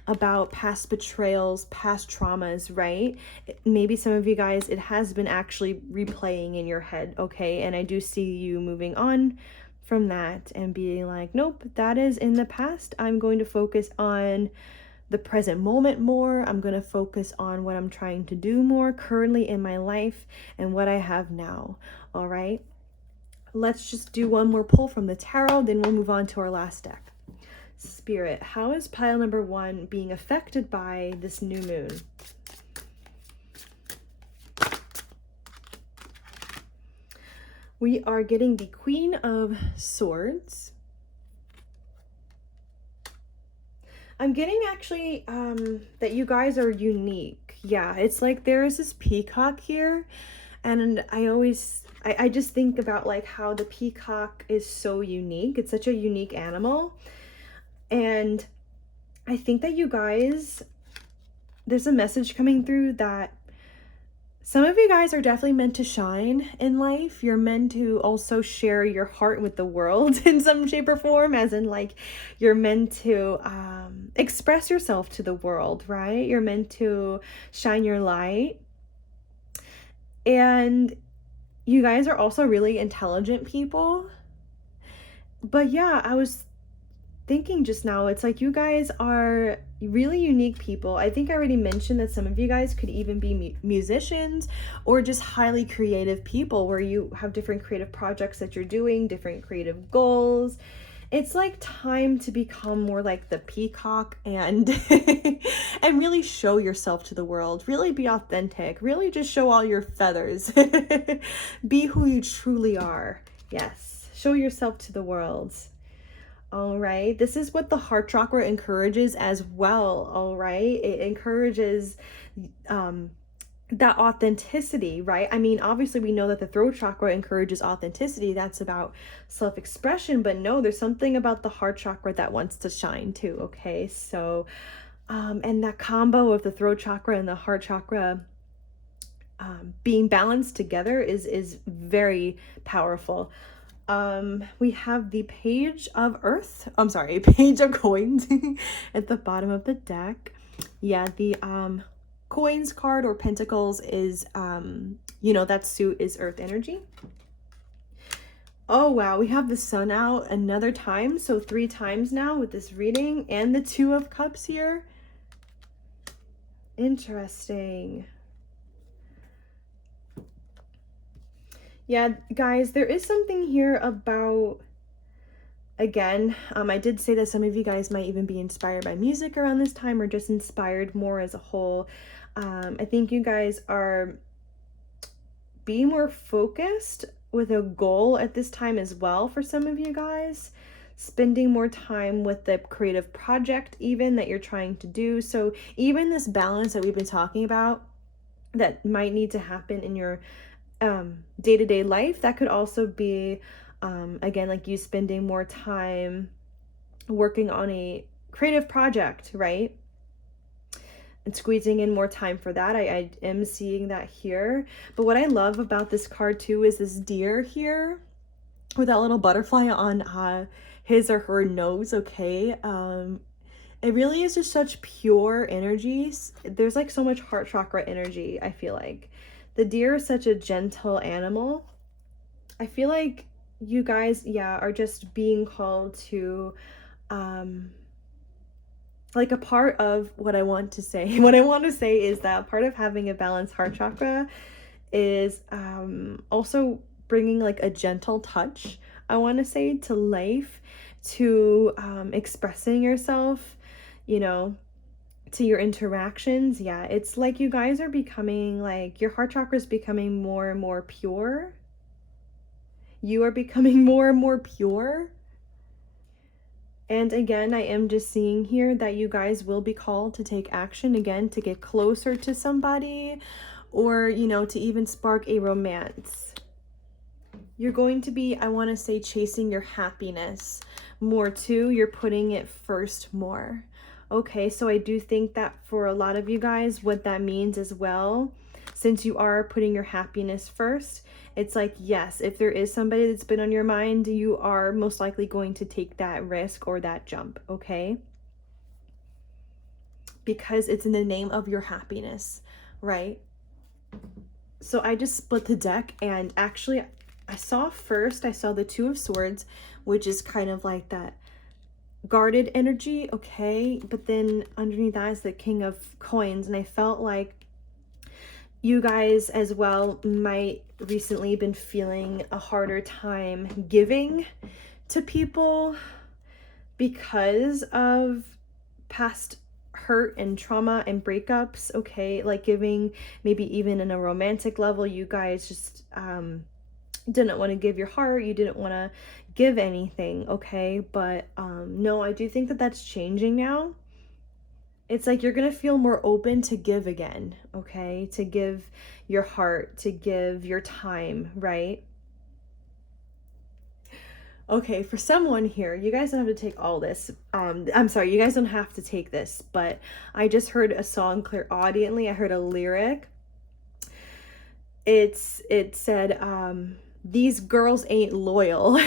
about past betrayals, past traumas, right? Maybe some of you guys, it has been actually replaying in your head, okay? And I do see you moving on from that and being like, nope, that is in the past. I'm going to focus on the present moment more. I'm going to focus on what I'm trying to do more currently in my life and what I have now. All right. Let's just do one more pull from the tarot, then we'll move on to our last deck. Spirit, how is pile number 1 being affected by this new moon? We are getting the Queen of Swords. I'm getting actually that you guys are unique. Yeah, it's like there is this peacock here, and I just think about like how the peacock is so unique. It's such a unique animal. And I think that you guys, there's a message coming through that some of you guys are definitely meant to shine in life. You're meant to also share your heart with the world in some shape or form, as in like you're meant to express yourself to the world, right? You're meant to shine your light. And you guys are also really intelligent people. But yeah, I was thinking just now, it's like you guys are really unique people. I think I already mentioned that some of you guys could even be musicians or just highly creative people where you have different creative projects that you're doing, different creative goals. It's like time to become more like the peacock and and really show yourself to the world. Really be authentic. Really just show all your feathers. Be who you truly are. Yes. Show yourself to the world. All right. This is what the heart chakra encourages as well. All right. It encourages that authenticity, right? I mean, obviously we know that the throat chakra encourages authenticity. That's about self-expression, but no, there's something about the heart chakra that wants to shine too. Okay. So, and that combo of the throat chakra and the heart chakra being balanced together is very powerful. We have the Page of Earth. I'm sorry, Page of Coins at the bottom of the deck. Yeah, the Coins card or Pentacles is, that suit is Earth energy. Oh, wow. We have the Sun out another time. So 3 times now with this reading, and the Two of Cups here. Interesting. Yeah, guys, there is something here about, again, I did say that some of you guys might even be inspired by music around this time or just inspired more as a whole. I think you guys are being more focused with a goal at this time as well for some of you guys. Spending more time with the creative project even that you're trying to do. So even this balance that we've been talking about that might need to happen in your day-to-day life, that could also be again, like you spending more time working on a creative project, right? And squeezing in more time for that. I am seeing that here. But what I love about this card too is this deer here with that little butterfly on his or her nose. Okay. It really is just such pure energies. There's like so much heart chakra energy, I feel like. The deer is such a gentle animal. I feel like you guys, yeah, are just being called to, like a part of what I want to say. What I want to say is that part of having a balanced heart chakra is also bringing like a gentle touch, I want to say, to life, to expressing yourself, to your interactions, yeah, it's like you guys are becoming, like, your heart chakra is becoming more and more pure. You are becoming more and more pure. And again, I am just seeing here that you guys will be called to take action again, to get closer to somebody, or, you know, to even spark a romance. You're going to be, I want to say, chasing your happiness more too. You're putting it first more. Okay, so I do think that for a lot of you guys, what that means as well, since you are putting your happiness first, it's like, yes, if there is somebody that's been on your mind, you are most likely going to take that risk or that jump, okay? Because it's in the name of your happiness, right? So I just split the deck, and actually I saw the Two of Swords, which is kind of like that guarded energy, okay? But then underneath that is the King of Coins, and I felt like you guys as well might recently been feeling a harder time giving to people because of past hurt and trauma and breakups, okay? Like giving, maybe even in a romantic level, you guys just didn't want to give your heart, you didn't want to give anything, okay? But no, I do think that that's changing now. It's like you're gonna feel more open to give again, okay? To give your heart, to give your time, right? Okay, for someone here, you guys don't have to take all this. I'm sorry, you guys don't have to take this, but I just heard a song clairaudiently. I heard a lyric. It said, these girls ain't loyal.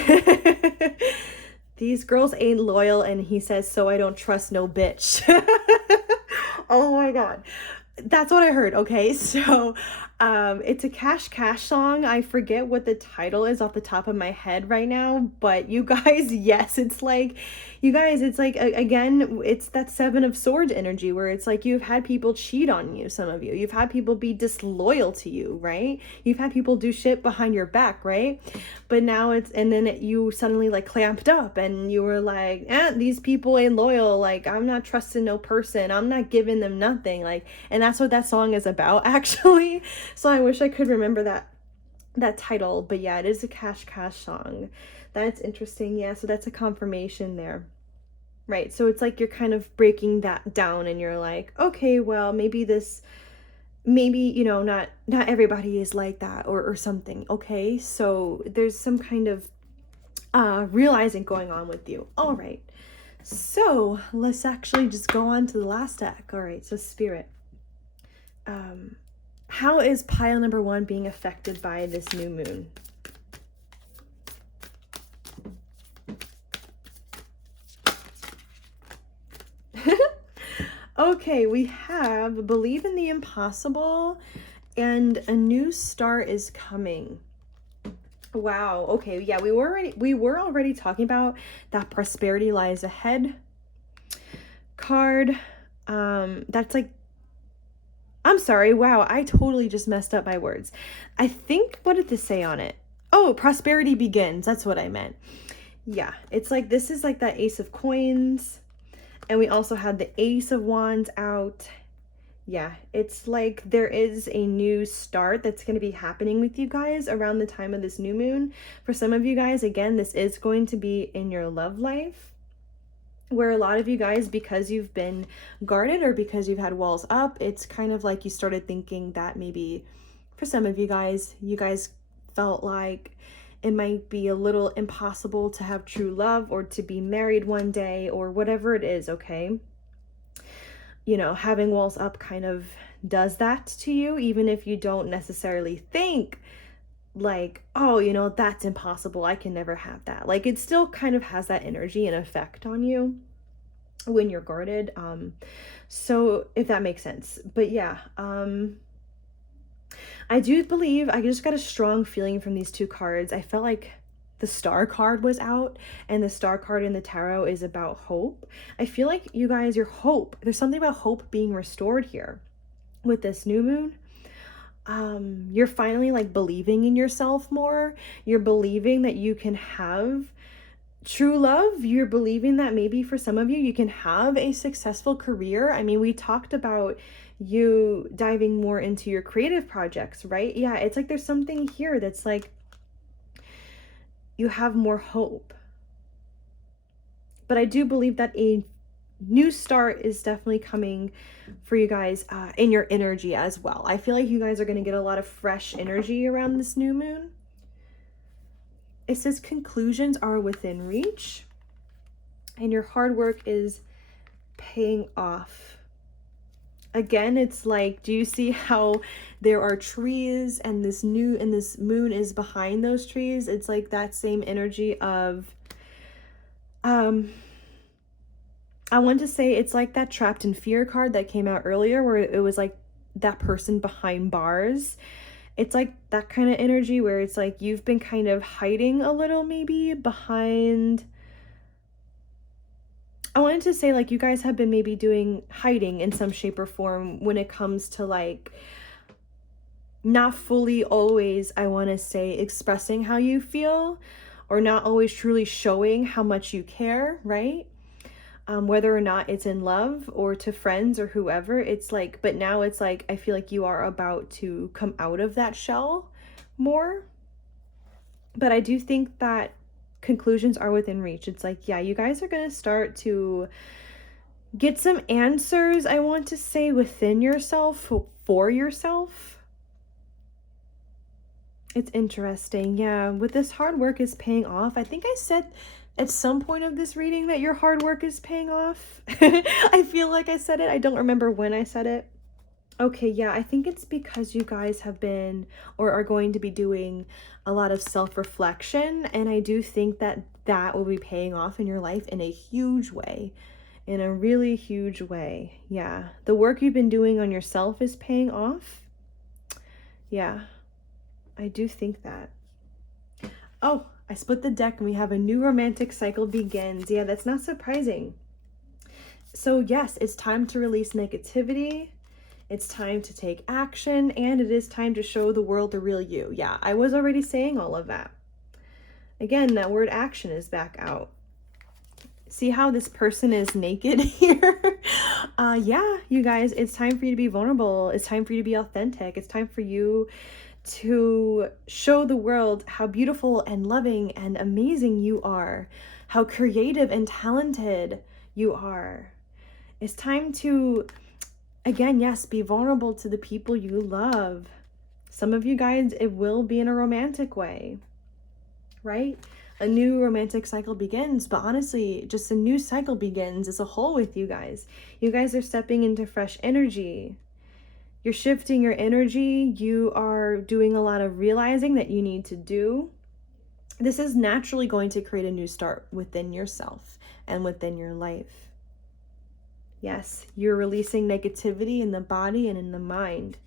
These girls ain't loyal, and he says, so I don't trust no bitch. Oh my God. That's what I heard, okay? So it's a Cash song. I forget what the title is off the top of my head right now, but you guys, yes, it's like, you guys, it's like, again, it's that Seven of Swords energy where it's like you've had people cheat on you, some of you. You've had people be disloyal to you, right? You've had people do shit behind your back, right? But now it's, and then you suddenly like clamped up and you were like, these people ain't loyal. Like, I'm not trusting no person. I'm not giving them nothing. Like, and that's what that song is about, actually. So I wish I could remember that title, but yeah, it is a Cash song. That's interesting. Yeah, so that's a confirmation there. Right. So it's like you're kind of breaking that down and you're like, okay, well, maybe you know, not everybody is like that or something. Okay? So there's some kind of realizing going on with you. All right. So let's actually just go on to the last deck. All right. So Spirit. How is pile number 1 being affected by this new moon? Okay, we have believe in the impossible and a new start is coming. Wow. Okay. Yeah, we were already talking about that prosperity lies ahead card. That's like, I'm sorry. Wow, I totally just messed up my words. I think, what did this say on it? Oh, prosperity begins. That's what I meant. Yeah, it's like, this is like that Ace of Coins. And we also had the Ace of Wands out. Yeah, it's like there is a new start that's going to be happening with you guys around the time of this new moon. For some of you guys, again, this is going to be in your love life, where a lot of you guys, because you've been guarded or because you've had walls up, it's kind of like you started thinking that maybe for some of you guys felt like it might be a little impossible to have true love or to be married one day or whatever it is, okay? You know, having walls up kind of does that to you, even if you don't necessarily think like, oh, you know, that's impossible, I can never have that. Like, it still kind of has that energy and effect on you when you're guarded. So if that makes sense. But yeah, I do believe, I just got a strong feeling from these two cards. I felt like the Star card was out, and the Star card in the tarot is about hope. I feel like you guys, your hope, there's something about hope being restored here with this new moon. You're finally like believing in yourself more. You're believing that you can have true love, you're believing that maybe for some of you, you can have a successful career. I mean, we talked about you diving more into your creative projects, right? Yeah, it's like there's something here that's like you have more hope. But I do believe that a new start is definitely coming for you guys in your energy as well. I feel like you guys are going to get a lot of fresh energy around this new moon. It says conclusions are within reach and your hard work is paying off. Again, it's like, do you see how there are trees and this moon is behind those trees? It's like that same energy of I want to say it's like that trapped in fear card that came out earlier where it was like that person behind bars. It's like that kind of energy where it's like you've been kind of hiding a little maybe behind. I wanted to say like you guys have been maybe doing hiding in some shape or form when it comes to like not fully always, I want to say, expressing how you feel or not always truly showing how much you care, right? Whether or not it's in love or to friends or whoever, it's like, but now it's like, I feel like you are about to come out of that shell more. But I do think that conclusions are within reach. It's like, yeah, you guys are going to start to get some answers, I want to say, within yourself, for yourself. It's interesting. Yeah, with this hard work is paying off. I think I said at some point of this reading that your hard work is paying off. I feel like I said it. I don't remember when I said it. Okay, yeah, I think it's because you guys have been or are going to be doing a lot of self-reflection, and I do think that that will be paying off in your life in a huge way, in a really huge way. Yeah, the work you've been doing on yourself is paying off. Yeah, I do think that. Oh, I split the deck and we have a new romantic cycle begins. Yeah, that's not surprising. So yes, it's time to release negativity. It's time to take action, and it is time to show the world the real you. Yeah, I was already saying all of that. Again, that word action is back out. See how this person is naked here? Yeah, you guys, it's time for you to be vulnerable. It's time for you to be authentic. It's time for you to show the world how beautiful and loving and amazing you are, how creative and talented you are. It's time to, again, yes, be vulnerable to the people you love. Some of you guys, it will be in a romantic way, right? A new romantic cycle begins, but honestly, just a new cycle begins as a whole with you guys. You guys are stepping into fresh energy. You're shifting your energy. You are doing a lot of realizing that you need to do. This is naturally going to create a new start within yourself and within your life. Yes, you're releasing negativity in the body and in the mind.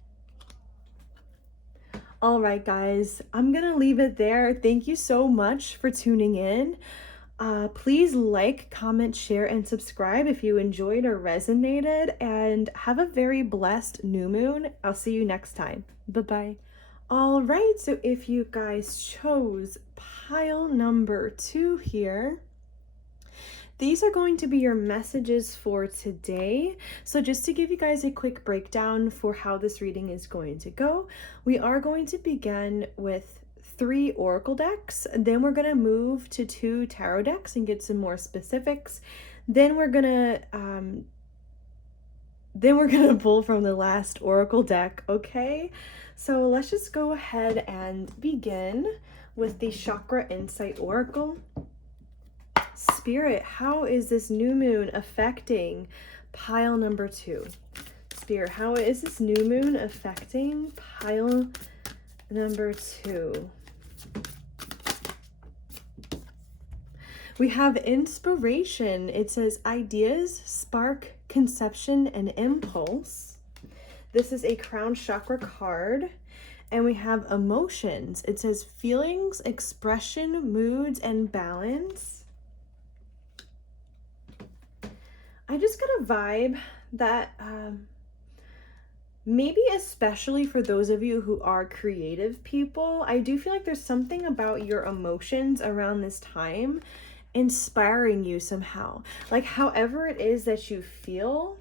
All right, guys, I'm going to leave it there. Thank you so much for tuning in. Please like, comment, share, and subscribe if you enjoyed or resonated, and have a very blessed new moon. I'll see you next time. Bye-bye. All right, so if you guys chose pile number 2 here, these are going to be your messages for today. So just to give you guys a quick breakdown for how this reading is going to go, we are going to begin with 3 oracle decks. Then we're going to move to 2 tarot decks and get some more specifics. Then we're going to pull from the last oracle deck, okay? So let's just go ahead and begin with the Chakra Insight Oracle. Spirit, how is this new moon affecting pile number 2? Spirit, how is this new moon affecting pile number 2? We have inspiration. It says ideas spark conception and impulse. This is a crown chakra card. And we have emotions. It says feelings, expression, moods, and balance. I just got a vibe that maybe especially for those of you who are creative people, I do feel like there's something about your emotions around this time. inspiring you somehow. Like however it is that you feel,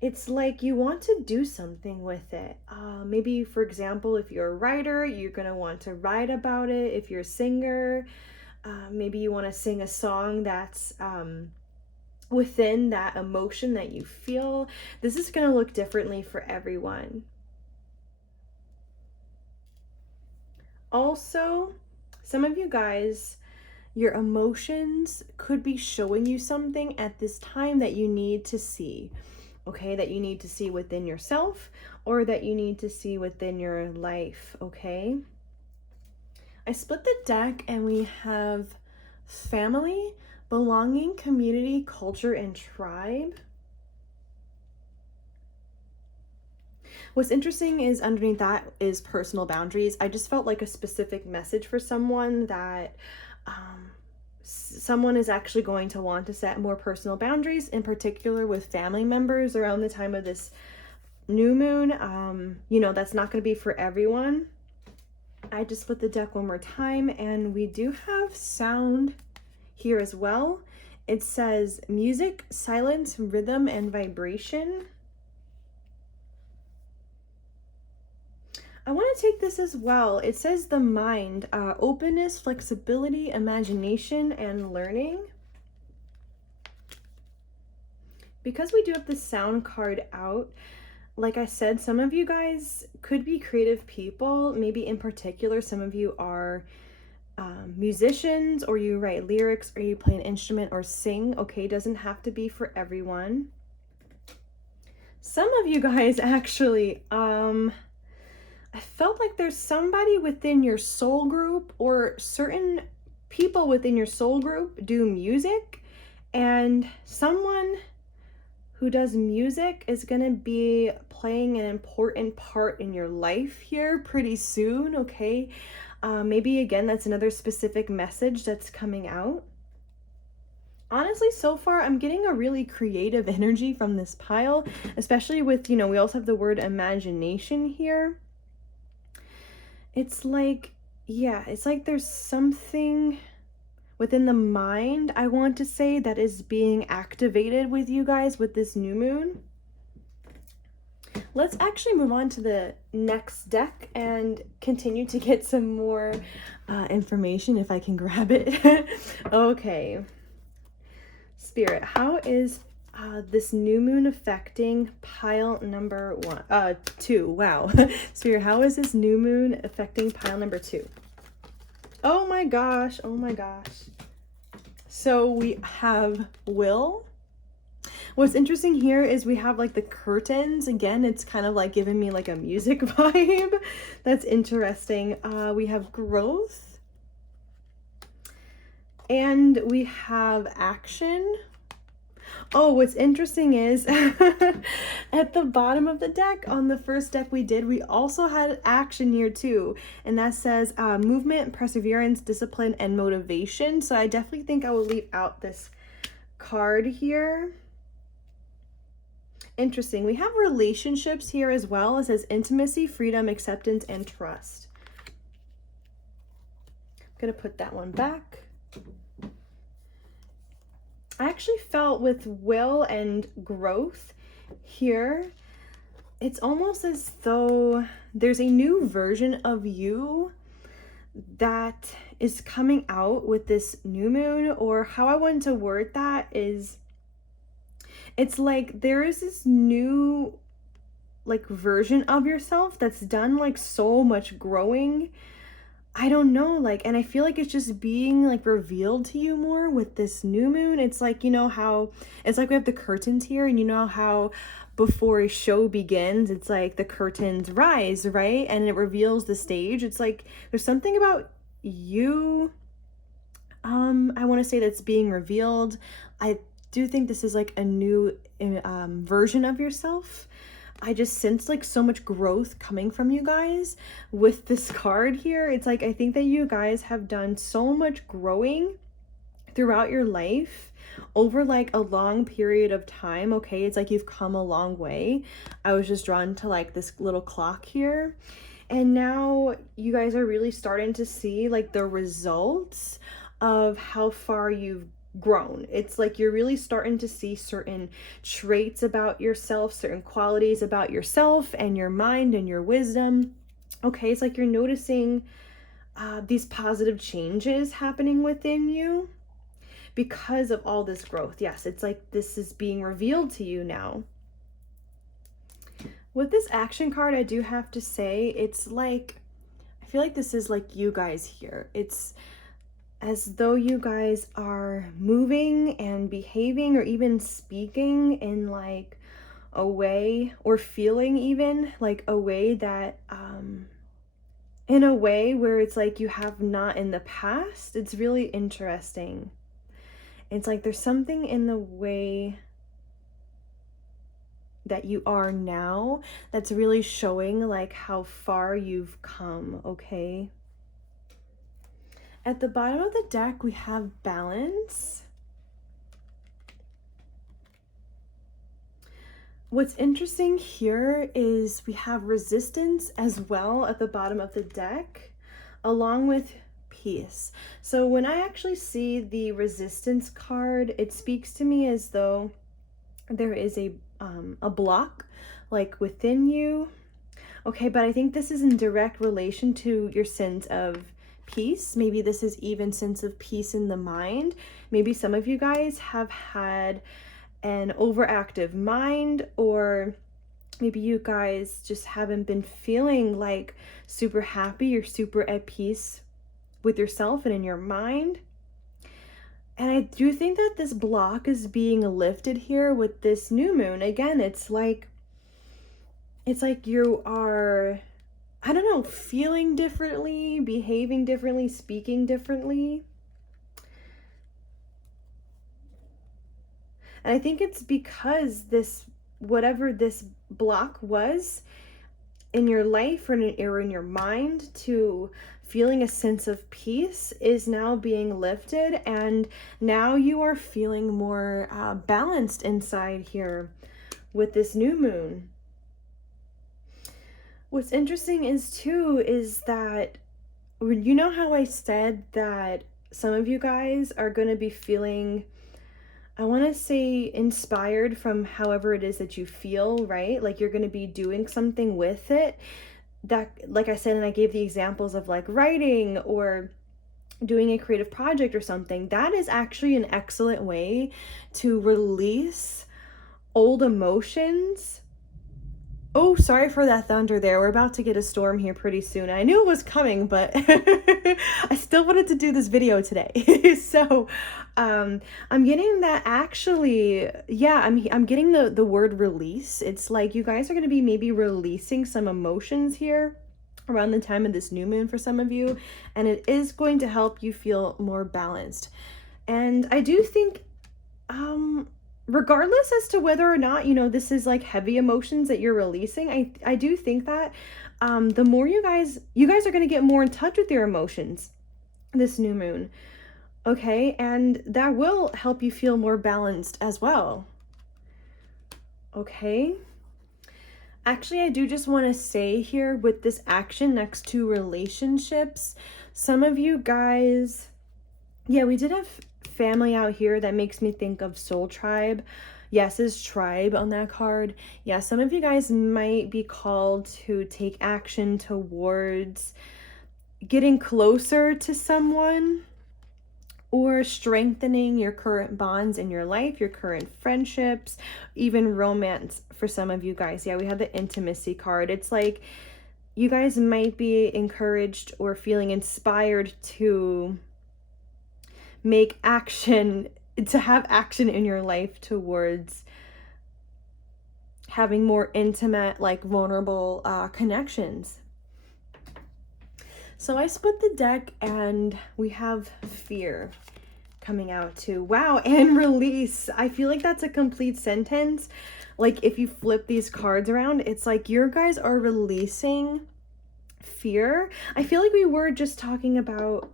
it's like you want to do something with it. Maybe, for example, if you're a writer, you're going to want to write about it. If you're a singer, maybe you want to sing a song that's within that emotion that you feel. This is going to look differently for everyone. Also, some of you guys, your emotions could be showing you something at this time that you need to see. Okay, that you need to see within yourself or that you need to see within your life, okay? I split the deck and we have family, belonging, community, culture, and tribe. What's interesting is underneath that is personal boundaries. I just felt like a specific message for someone that someone is actually going to want to set more personal boundaries, in particular with family members around the time of this new moon. You know, that's not going to be for everyone. I just split the deck one more time, and we do have sound here as well. It says music, silence, rhythm, and vibration. I want to take this as well. It says the mind, openness, flexibility, imagination, and learning. Because we do have the sound card out, like I said, some of you guys could be creative people. Maybe in particular, some of you are musicians, or you write lyrics, or you play an instrument or sing. Okay, doesn't have to be for everyone. Some of you guys actually, I felt like there's somebody within your soul group, or certain people within your soul group do music, and someone who does music is going to be playing an important part in your life here pretty soon, okay? Maybe again, that's another specific message that's coming out. Honestly, so far, I'm getting a really creative energy from this pile, especially with, you know, we also have the word imagination here. It's like, yeah, it's like there's something within the mind, I want to say, that is being activated with you guys with this new moon. Let's actually move on to the next deck and continue to get some more information if I can grab it. Okay. Spirit, how is this new moon affecting pile number 2? Wow. Spirit, how is this new moon affecting pile number 2? Oh my gosh. Oh my gosh. So we have Will. What's interesting here is we have like the curtains. Again, it's kind of like giving me like a music vibe. That's interesting. We have growth. And we have action. Oh, what's interesting is at the bottom of the deck, on the first deck we did, we also had action here too. And that says movement, perseverance, discipline, and motivation. So I definitely think I will leave out this card here. Interesting. We have relationships here as well. It says intimacy, freedom, acceptance, and trust. I'm going to put that one back. I actually felt with will and growth here, it's almost as though there's a new version of you that is coming out with this new moon, or how I want to word that is, it's like there is this new like version of yourself that's done like so much growing. I don't know, like, and I feel like it's just being like revealed to you more with this new moon. It's like, you know how it's like we have the curtains here, and you know how before a show begins, it's like the curtains rise, right? And it reveals the stage. It's like there's something about you, I want to say, that's being revealed. I do think this is like a new version of yourself. I just sense like so much growth coming from you guys with this card here. It's like, I think that you guys have done so much growing throughout your life over like a long period of time. Okay, it's like you've come a long way. I was just drawn to like this little clock here, and now you guys are really starting to see like the results of how far you've grown. It's like you're really starting to see certain traits about yourself, certain qualities about yourself and your mind and your wisdom. Okay, it's like you're noticing these positive changes happening within you because of all this growth. Yes, it's like this is being revealed to you now. With this action card, I do have to say, it's like, I feel like this is like you guys here. It's as though you guys are moving and behaving or even speaking in like a way, or feeling even like a way that, in a way where it's like you have not in the past. It's really interesting. It's like there's something in the way that you are now that's really showing like how far you've come, okay? At the bottom of the deck, we have balance. What's interesting here is we have resistance as well at the bottom of the deck, along with peace. So when I actually see the resistance card, it speaks to me as though there is a block like within you. Okay, but I think this is in direct relation to your sense of peace. Maybe this is even sense of peace in the mind. Maybe some of you guys have had an overactive mind, or maybe you guys just haven't been feeling like super happy or super at peace with yourself and in your mind. And I do think that this block is being lifted here with this new moon. Again, it's like you are, I don't know, feeling differently, behaving differently, speaking differently. And I think it's because this, whatever this block was in your life or in your mind to feeling a sense of peace, is now being lifted, and now you are feeling more balanced inside here with this new moon. What's interesting is that, you know how I said that some of you guys are going to be feeling, I want to say, inspired from however it is that you feel, right? Like you're going to be doing something with it. That, like I said, and I gave the examples of like writing or doing a creative project or something. That is actually an excellent way to release old emotions. Oh, sorry for that thunder there. We're about to get a storm here pretty soon. I knew it was coming, but I still wanted to do this video today. So I'm getting that actually, yeah, I'm getting the word release. It's like you guys are going to be maybe releasing some emotions here around the time of this new moon for some of you, and it is going to help you feel more balanced. And I do think, regardless as to whether or not, you know, this is like heavy emotions that you're releasing, I do think that the more you guys are going to get more in touch with your emotions this new moon, okay? And that will help you feel more balanced as well, okay? Actually, I do just want to say here with this action next to relationships, some of you guys, yeah, we did have family out here. That makes me think of Soul Tribe. Yes, is tribe on that card. Yeah, some of you guys might be called to take action towards getting closer to someone, or strengthening your current bonds in your life, your current friendships, even romance for some of you guys. Yeah, we have the intimacy card. It's like you guys might be encouraged or feeling inspired to make action, to have action in your life towards having more intimate, like vulnerable connections. So I split the deck and we have fear coming out too. Wow, and release. I feel like that's a complete sentence. Like if you flip these cards around, it's like your guys are releasing fear. I feel like we were just talking about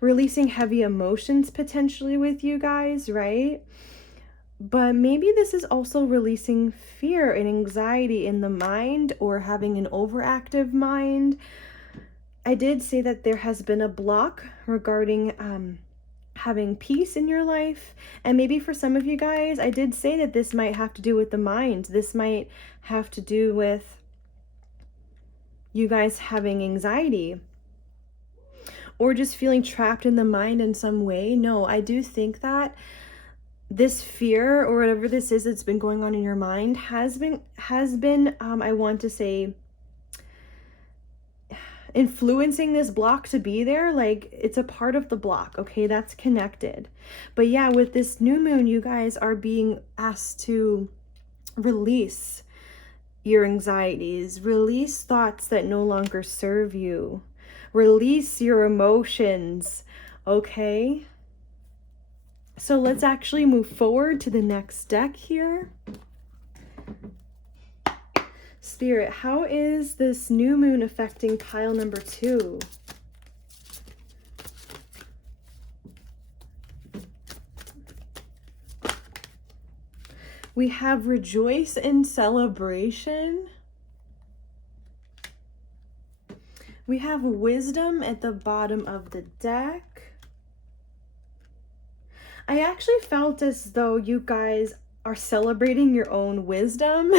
releasing heavy emotions potentially with you guys, right? But maybe this is also releasing fear and anxiety in the mind, or having an overactive mind. I did say that there has been a block regarding having peace in your life. And maybe for some of you guys, I did say that this might have to do with the mind. This might have to do with you guys having anxiety or just feeling trapped in the mind in some way. No, I do think that this fear or whatever this is that's been going on in your mind has been I want to say, influencing this block to be there. Like, it's a part of the block, okay? That's connected. But yeah, with this new moon, you guys are being asked to release your anxieties, release thoughts that no longer serve you, release your emotions, okay? So let's actually move forward to the next deck here. Spirit, how is this new moon affecting pile number 2? We have rejoice in celebration. We have wisdom at the bottom of the deck. I actually felt as though you guys are celebrating your own wisdom.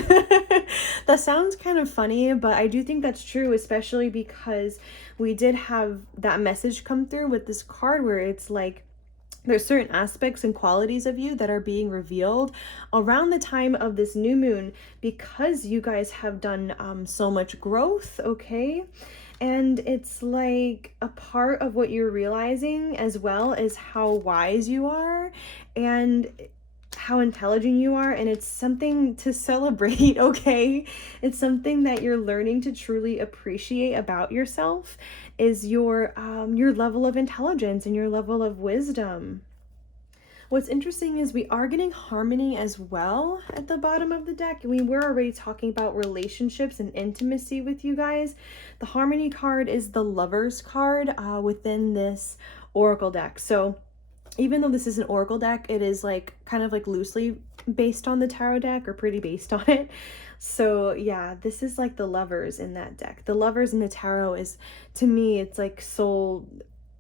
That sounds kind of funny, but I do think that's true, especially because we did have that message come through with this card where it's like there's certain aspects and qualities of you that are being revealed around the time of this new moon because you guys have done so much growth, okay? And it's like a part of what you're realizing as well is how wise you are and how intelligent you are, and it's something to celebrate, okay? It's something that you're learning to truly appreciate about yourself is your level of intelligence and your level of wisdom. What's interesting is we are getting harmony as well at the bottom of the deck. We were already talking about relationships and intimacy with you guys. The harmony card is the Lovers card within this oracle deck. So even though this is an oracle deck, it is like kind of like loosely based on the tarot deck or pretty based on it. So yeah, this is like the Lovers in that deck. The Lovers in the tarot is, to me, it's like soul,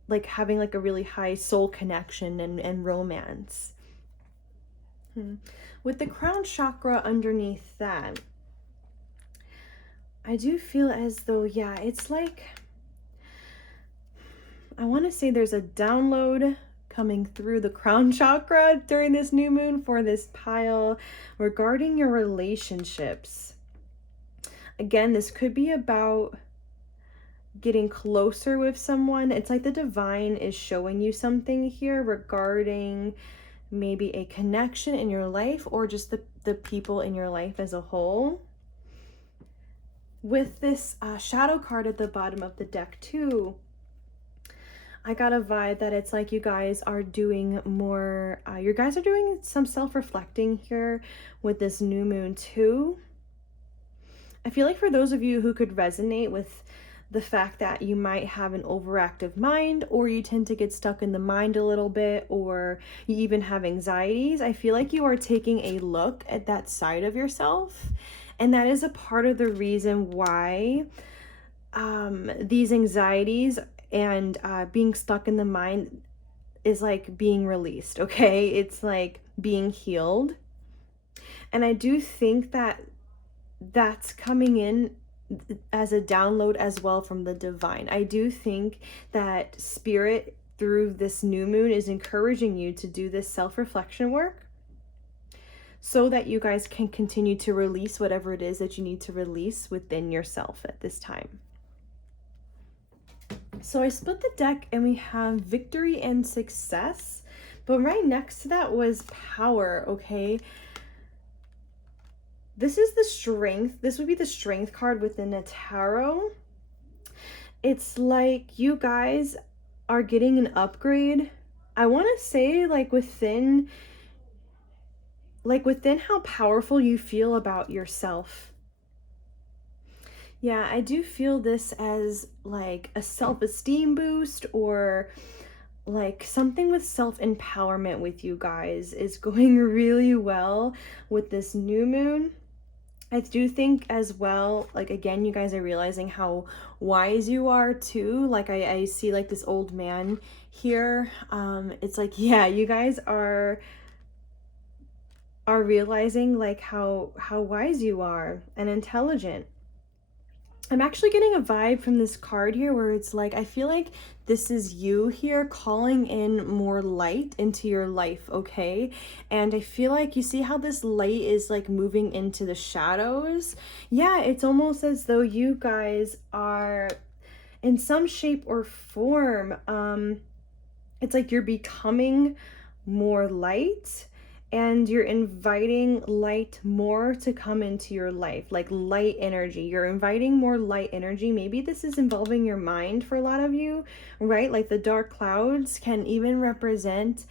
like having like a really high soul connection and romance. With the crown chakra underneath that, I do feel as though, yeah, it's like, I want to say there's a download coming through the crown chakra during this new moon for this pile regarding your relationships. Again, this could be about getting closer with someone. It's like the divine is showing you something here regarding maybe a connection in your life or just the people in your life as a whole. With this shadow card at the bottom of the deck too, I got a vibe that it's like you guys are doing more, you guys are doing some self-reflecting here with this new moon too. I feel like for those of you who could resonate with the fact that you might have an overactive mind, or you tend to get stuck in the mind a little bit, or you even have anxieties, I feel like you are taking a look at that side of yourself. And that is a part of the reason why these anxieties and being stuck in the mind is like being released, okay? It's like being healed. And I do think that that's coming in as a download as well from the divine. I do think that spirit through this new moon is encouraging you to do this self-reflection work so that you guys can continue to release whatever it is that you need to release within yourself at this time. So I split the deck and we have victory and success, but right next to that was power, okay? This is the strength. This would be the strength card within a tarot. It's like you guys are getting an upgrade. I want to say like within how powerful you feel about yourself. Yeah, I do feel this as like a self-esteem boost, or like something with self-empowerment with you guys is going really well with this new moon. I do think as well, like, again, you guys are realizing how wise you are too. Like, I see like this old man here. It's like, yeah, you guys are realizing like how wise you are and intelligent. I'm actually getting a vibe from this card here where it's like, I feel like this is you here calling in more light into your life, okay? And I feel like you see how this light is like moving into the shadows? Yeah, it's almost as though you guys are in some shape or form, it's like you're becoming more light and you're inviting light more to come into your life, like light energy. You're inviting more light energy. Maybe this is involving your mind for a lot of you, right? Like the dark clouds can even represent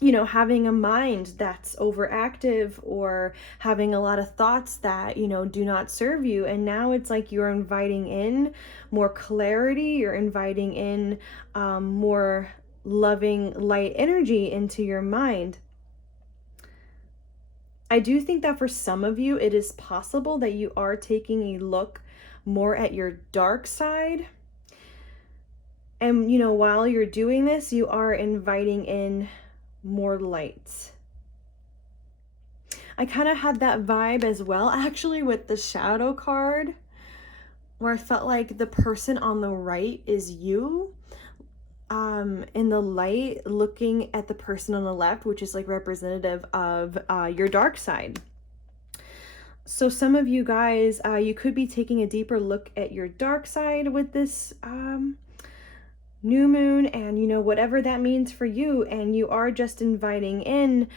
you know, having a mind that's overactive or having a lot of thoughts that, you know, do not serve you. And now it's like you're inviting in more clarity, you're inviting in more loving light energy into your mind. I do think that for some of you, it is possible that you are taking a look more at your dark side. And, you know, while you're doing this, you are inviting in more light. I kind of had that vibe as well, actually, with the shadow card, where I felt like the person on the right is you, in the light, looking at the person on the left, which is like representative of your dark side. So some of you guys, you could be taking a deeper look at your dark side with this new moon, and you know, whatever that means for you, and you are just inviting in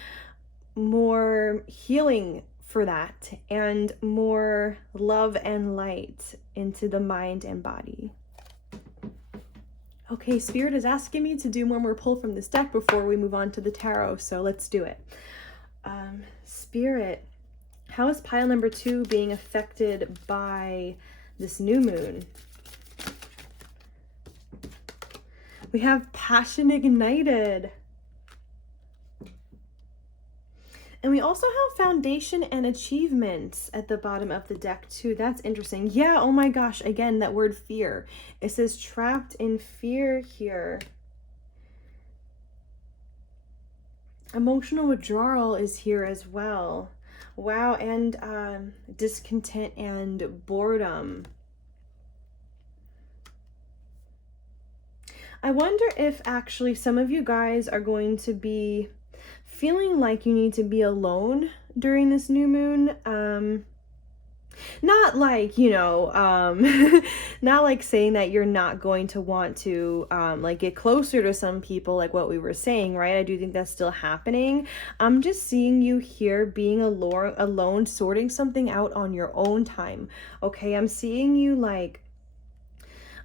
more healing for that and more love and light into the mind and body. Okay, Spirit is asking me to do one more pull from this deck before we move on to the tarot, so let's do it. Spirit, how is pile number 2 being affected by this new moon? We have passion ignited. And we also have foundation and achievements at the bottom of the deck too. That's interesting. Yeah, oh my gosh, again, that word fear. It says trapped in fear here. Emotional withdrawal is here as well. Wow, and discontent and boredom. I wonder if actually some of you guys are going to be feeling like you need to be alone during this new moon. Not like, you know, not like saying that you're not going to want to like get closer to some people, like what we were saying, right? I do think that's still happening. I'm just seeing you here being alone, sorting something out on your own time. Okay, I'm seeing you like,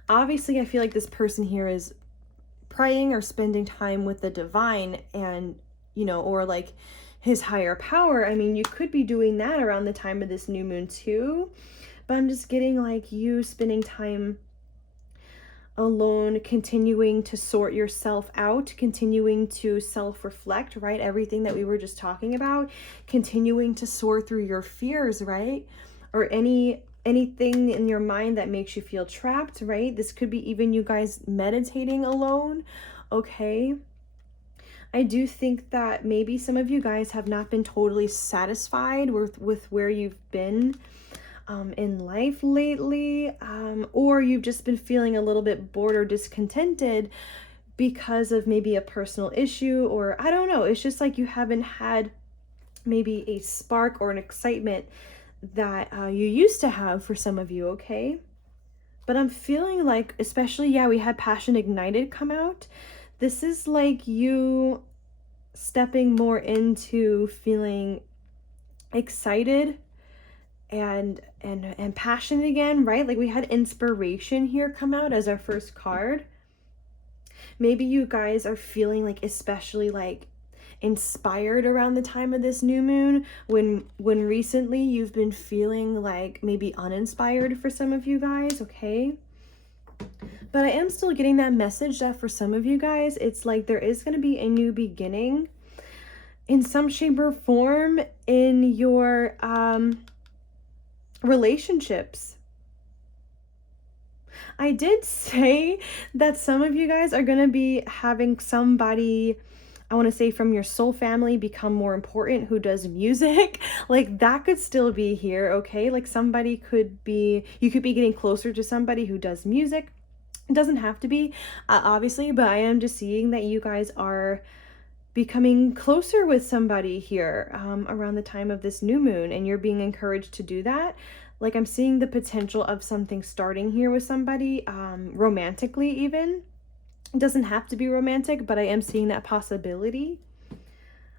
obviously I feel like this person here is praying or spending time with the divine, and you know, or like his higher power. I mean, you could be doing that around the time of this new moon too, but I'm just getting like you spending time alone, continuing to sort yourself out, continuing to self-reflect, right? Everything that we were just talking about, continuing to sort through your fears, right? Or anything in your mind that makes you feel trapped, right? This could be even you guys meditating alone, okay? I do think that maybe some of you guys have not been totally satisfied with where you've been in life lately, or you've just been feeling a little bit bored or discontented because of maybe a personal issue, or I don't know, it's just like you haven't had maybe a spark or an excitement that you used to have for some of you, okay? But I'm feeling like, especially, yeah, we had passion ignited come out. This is like you stepping more into feeling excited and passionate again, right? Like we had inspiration here come out as our first card. Maybe you guys are feeling like especially like inspired around the time of this new moon, when recently you've been feeling like maybe uninspired for some of you guys, okay? But I am still getting that message that for some of you guys, it's like there is going to be a new beginning. in some shape or form in your relationships. I did say that some of you guys are going to be having somebody, I want to say from your soul family, become more important who does music. Like that could still be here, okay? Like somebody could be, you could be getting closer to somebody who does music. It doesn't have to be, obviously, but I am just seeing that you guys are becoming closer with somebody here around the time of this new moon, and you're being encouraged to do that. Like I'm seeing the potential of something starting here with somebody, romantically even. It doesn't have to be romantic, but I am seeing that possibility.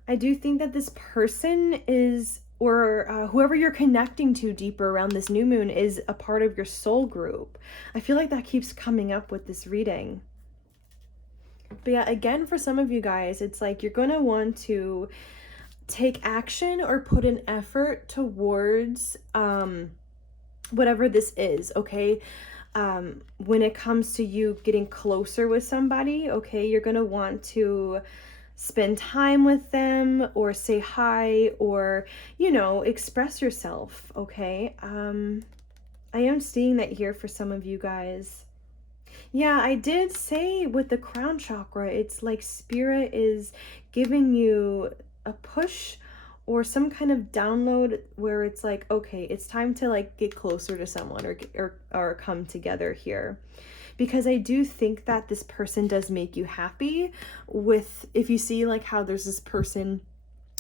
I do think that this person is, or whoever you're connecting to deeper around this new moon, is a part of your soul group. I feel like that keeps coming up with this reading. But yeah, again, for some of you guys, it's like you're going to want to take action or put an effort towards whatever this is, okay? When it comes to you getting closer with somebody, okay, you're going to want to spend time with them or say hi or, you know, express yourself, okay? I am seeing that here for some of you guys. Yeah, I did say with the crown chakra, it's like spirit is giving you a push or some kind of download where it's like, okay, it's time to like get closer to someone or come together here. Because I do think that this person does make you happy with, if you see like how there's this person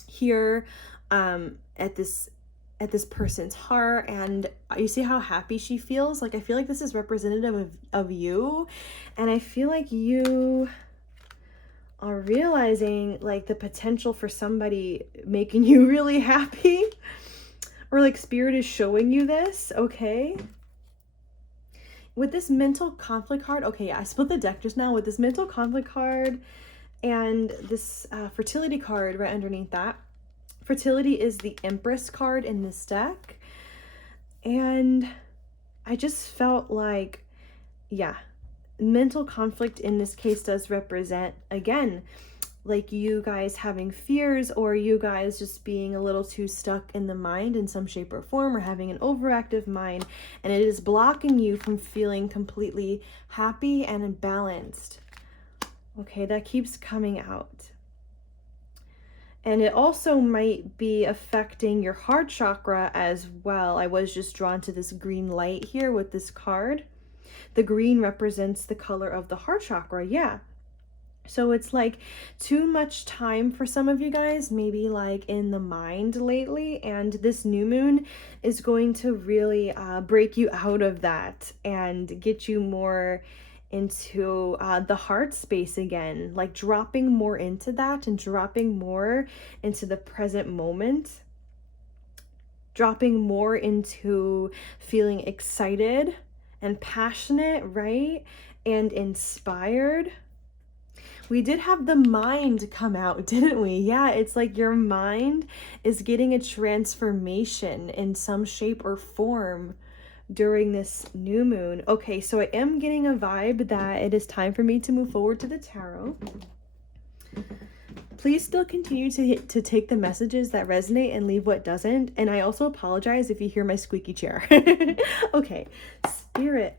here at this person's heart, and you see how happy she feels. Like I feel like this is representative of you, and I feel like you are realizing like the potential for somebody making you really happy, or like spirit is showing you this, okay? With this mental conflict card, okay, I split the deck just now with this mental conflict card and this fertility card right underneath that. Fertility is the Empress card in this deck. And I just felt like, yeah, mental conflict in this case does represent, again, like you guys having fears or you guys just being a little too stuck in the mind in some shape or form, or having an overactive mind, and it is blocking you from feeling completely happy and balanced. Okay, that keeps coming out. And it also might be affecting your heart chakra as well. I was just drawn to this green light here with this card. The green represents the color of the heart chakra, yeah. So it's like too much time for some of you guys, maybe like in the mind lately, and this new moon is going to really break you out of that and get you more into the heart space again, like dropping more into that and dropping more into the present moment, dropping more into feeling excited and passionate, right? And inspired. We did have the mind come out, didn't we? Yeah, it's like your mind is getting a transformation in some shape or form during this new moon. Okay, so I am getting a vibe that it is time for me to move forward to the tarot. Please still continue to take the messages that resonate and leave what doesn't. And I also apologize if you hear my squeaky chair. Okay, Spirit,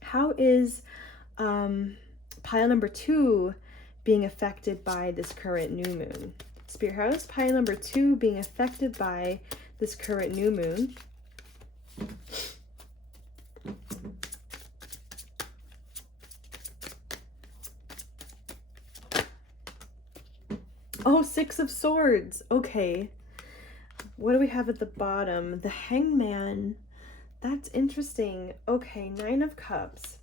how is pile number 2 being affected by this current new moon? Spirit, how is pile number 2 being affected by this current new moon? Oh, 6 of Swords. Okay. What do we have at the bottom? The Hangman. That's interesting. Okay, 9 of Cups.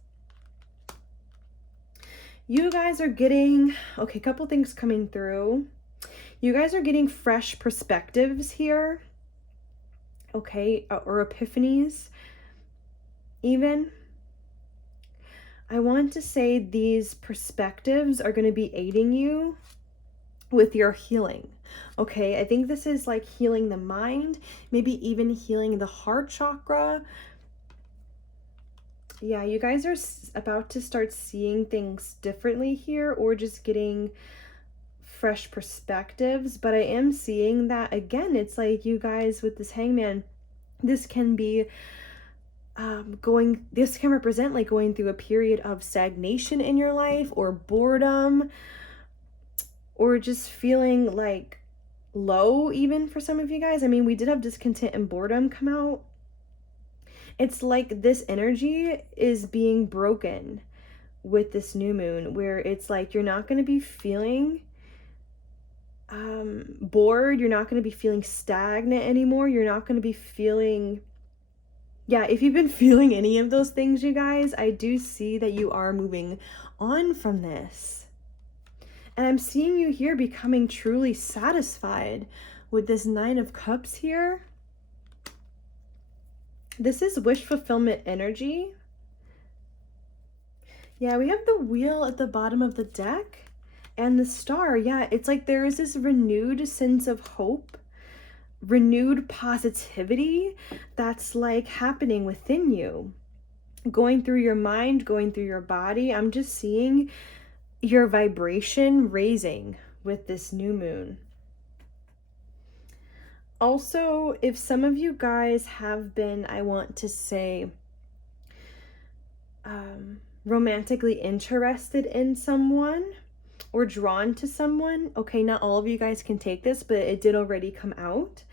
You guys are getting, okay, a couple things coming through. You guys are getting fresh perspectives here. Okay, or epiphanies even. I want to say these perspectives are going to be aiding you with your healing. Okay, I think this is like healing the mind, maybe even healing the heart chakra. Yeah, you guys are about to start seeing things differently here, or just getting fresh perspectives, but I am seeing that again, it's like you guys with this Hangman, this can be this can represent like going through a period of stagnation in your life, or boredom, or just feeling like low even for some of you guys. I mean, we did have discontent and boredom come out. It's like this energy is being broken with this new moon, where it's like you're not going to be feeling bored, you're not going to be feeling stagnant anymore, you're not going to be feeling, yeah, if you've been feeling any of those things, you guys, I do see that you are moving on from this. And I'm seeing you here becoming truly satisfied with this Nine of Cups here. This is wish fulfillment energy. Yeah, we have the Wheel at the bottom of the deck and the Star. Yeah, it's like there is this renewed sense of hope, renewed positivity that's like happening within you, going through your mind, going through your body. I'm just seeing your vibration raising with this new moon. Also, if some of you guys have been, I want to say, romantically interested in someone or drawn to someone, okay, not all of you guys can take this, but it did already come out.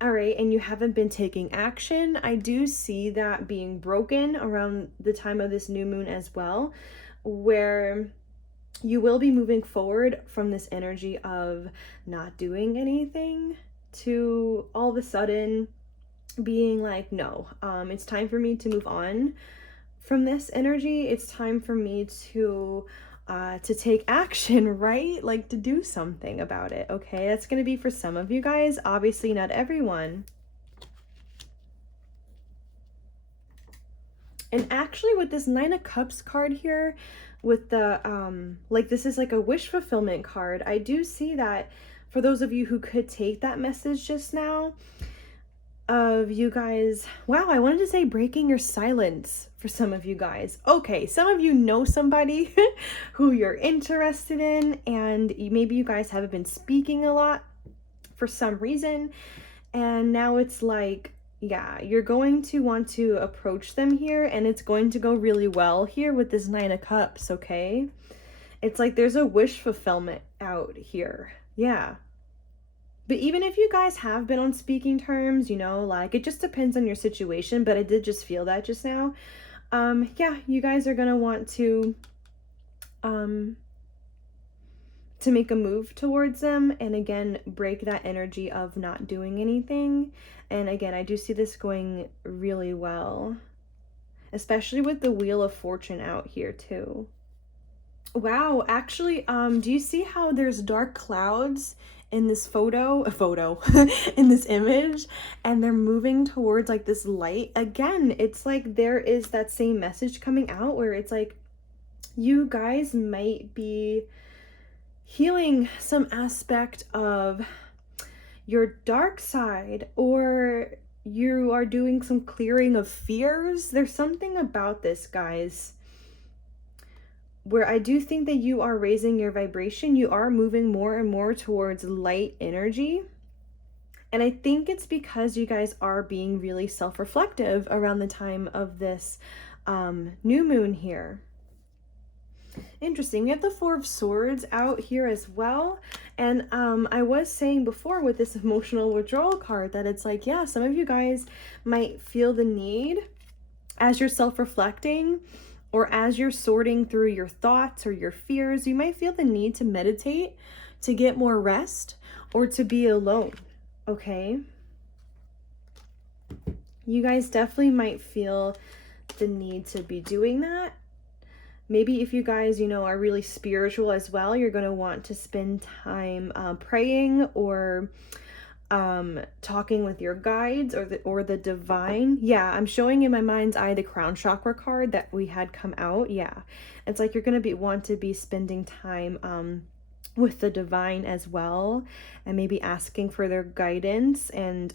All right, and you haven't been taking action, I do see that being broken around the time of this new moon as well, where you will be moving forward from this energy of not doing anything to all of a sudden being like, no, it's time for me to move on from this energy. It's time for me to take action, right? Like to do something about it, okay? That's going to be for some of you guys, obviously not everyone. And actually with this Nine of Cups card here, with the, like this is like a wish fulfillment card, I do see that for those of you who could take that message just now, of you guys, wow, I wanted to say breaking your silence for some of you guys. Okay, some of you know somebody who you're interested in, and maybe you guys haven't been speaking a lot for some reason, and now it's like, yeah, you're going to want to approach them here, and it's going to go really well here with this Nine of Cups, okay? It's like there's a wish fulfillment out here, yeah. But even if you guys have been on speaking terms, you know, like it just depends on your situation, but I did just feel that just now. Yeah, you guys are going to want to make a move towards them, and again, break that energy of not doing anything. And again, I do see this going really well, especially with the Wheel of Fortune out here too. Wow, actually, do you see how there's dark clouds in this in this image, and they're moving towards like this light? Again, it's like there is that same message coming out where it's like you guys might be healing some aspect of your dark side, or you are doing some clearing of fears. There's something about this, guys, where I do think that you are raising your vibration. You are moving more and more towards light energy. And I think it's because you guys are being really self-reflective around the time of this new moon here. Interesting. We have the Four of Swords out here as well. And I was saying before with this emotional withdrawal card that it's like, yeah, some of you guys might feel the need as you're self-reflecting, or as you're sorting through your thoughts or your fears, you might feel the need to meditate, to get more rest, or to be alone, okay? You guys definitely might feel the need to be doing that. Maybe if you guys, you know, are really spiritual as well, you're going to want to spend time praying, or talking with your guides, or the divine. Yeah, I'm showing in my mind's eye the crown chakra card that we had come out. Yeah, it's like you're gonna want to be spending time with the divine as well, and maybe asking for their guidance and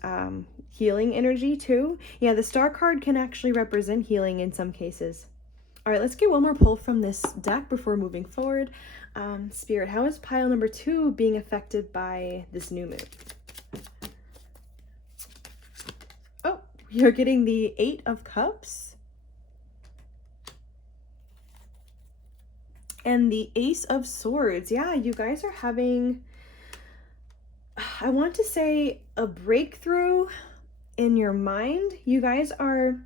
healing energy too. Yeah, the Star card can actually represent healing in some cases. All right, let's get one more pull from this deck before moving forward. Spirit, how is pile number 2 being affected by this new moon? Oh, you're getting the 8 of Cups and the Ace of Swords. Yeah, you guys are having, I want to say, a breakthrough in your mind. You guys are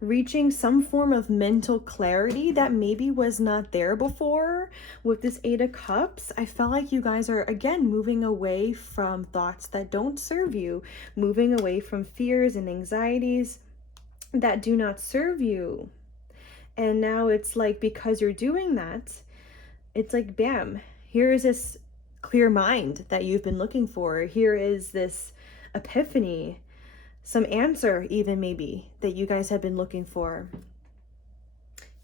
reaching some form of mental clarity that maybe was not there before. With this 8 of Cups, I felt like you guys are, again, moving away from thoughts that don't serve you, moving away from fears and anxieties that do not serve you. And now it's like, because you're doing that, it's like, bam, here is this clear mind that you've been looking for. Here is this epiphany, some answer even maybe that you guys have been looking for.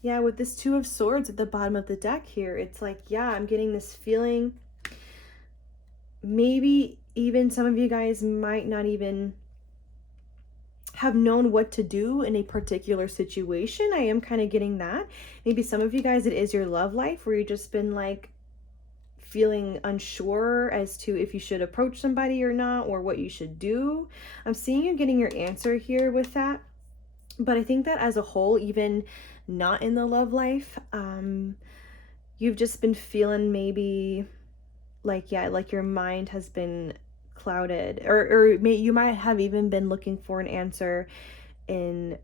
Yeah, with this 2 of Swords at the bottom of the deck here, it's like, yeah, I'm getting this feeling. Maybe even some of you guys might not even have known what to do in a particular situation. I am kind of getting that. Maybe some of you guys, it is your love life where you've just been like feeling unsure as to if you should approach somebody or not, or what you should do. I'm seeing you getting your answer here with that. But I think that as a whole, even not in the love life, you've just been feeling maybe like, yeah, like your mind has been clouded, or you might have even been looking for an answer in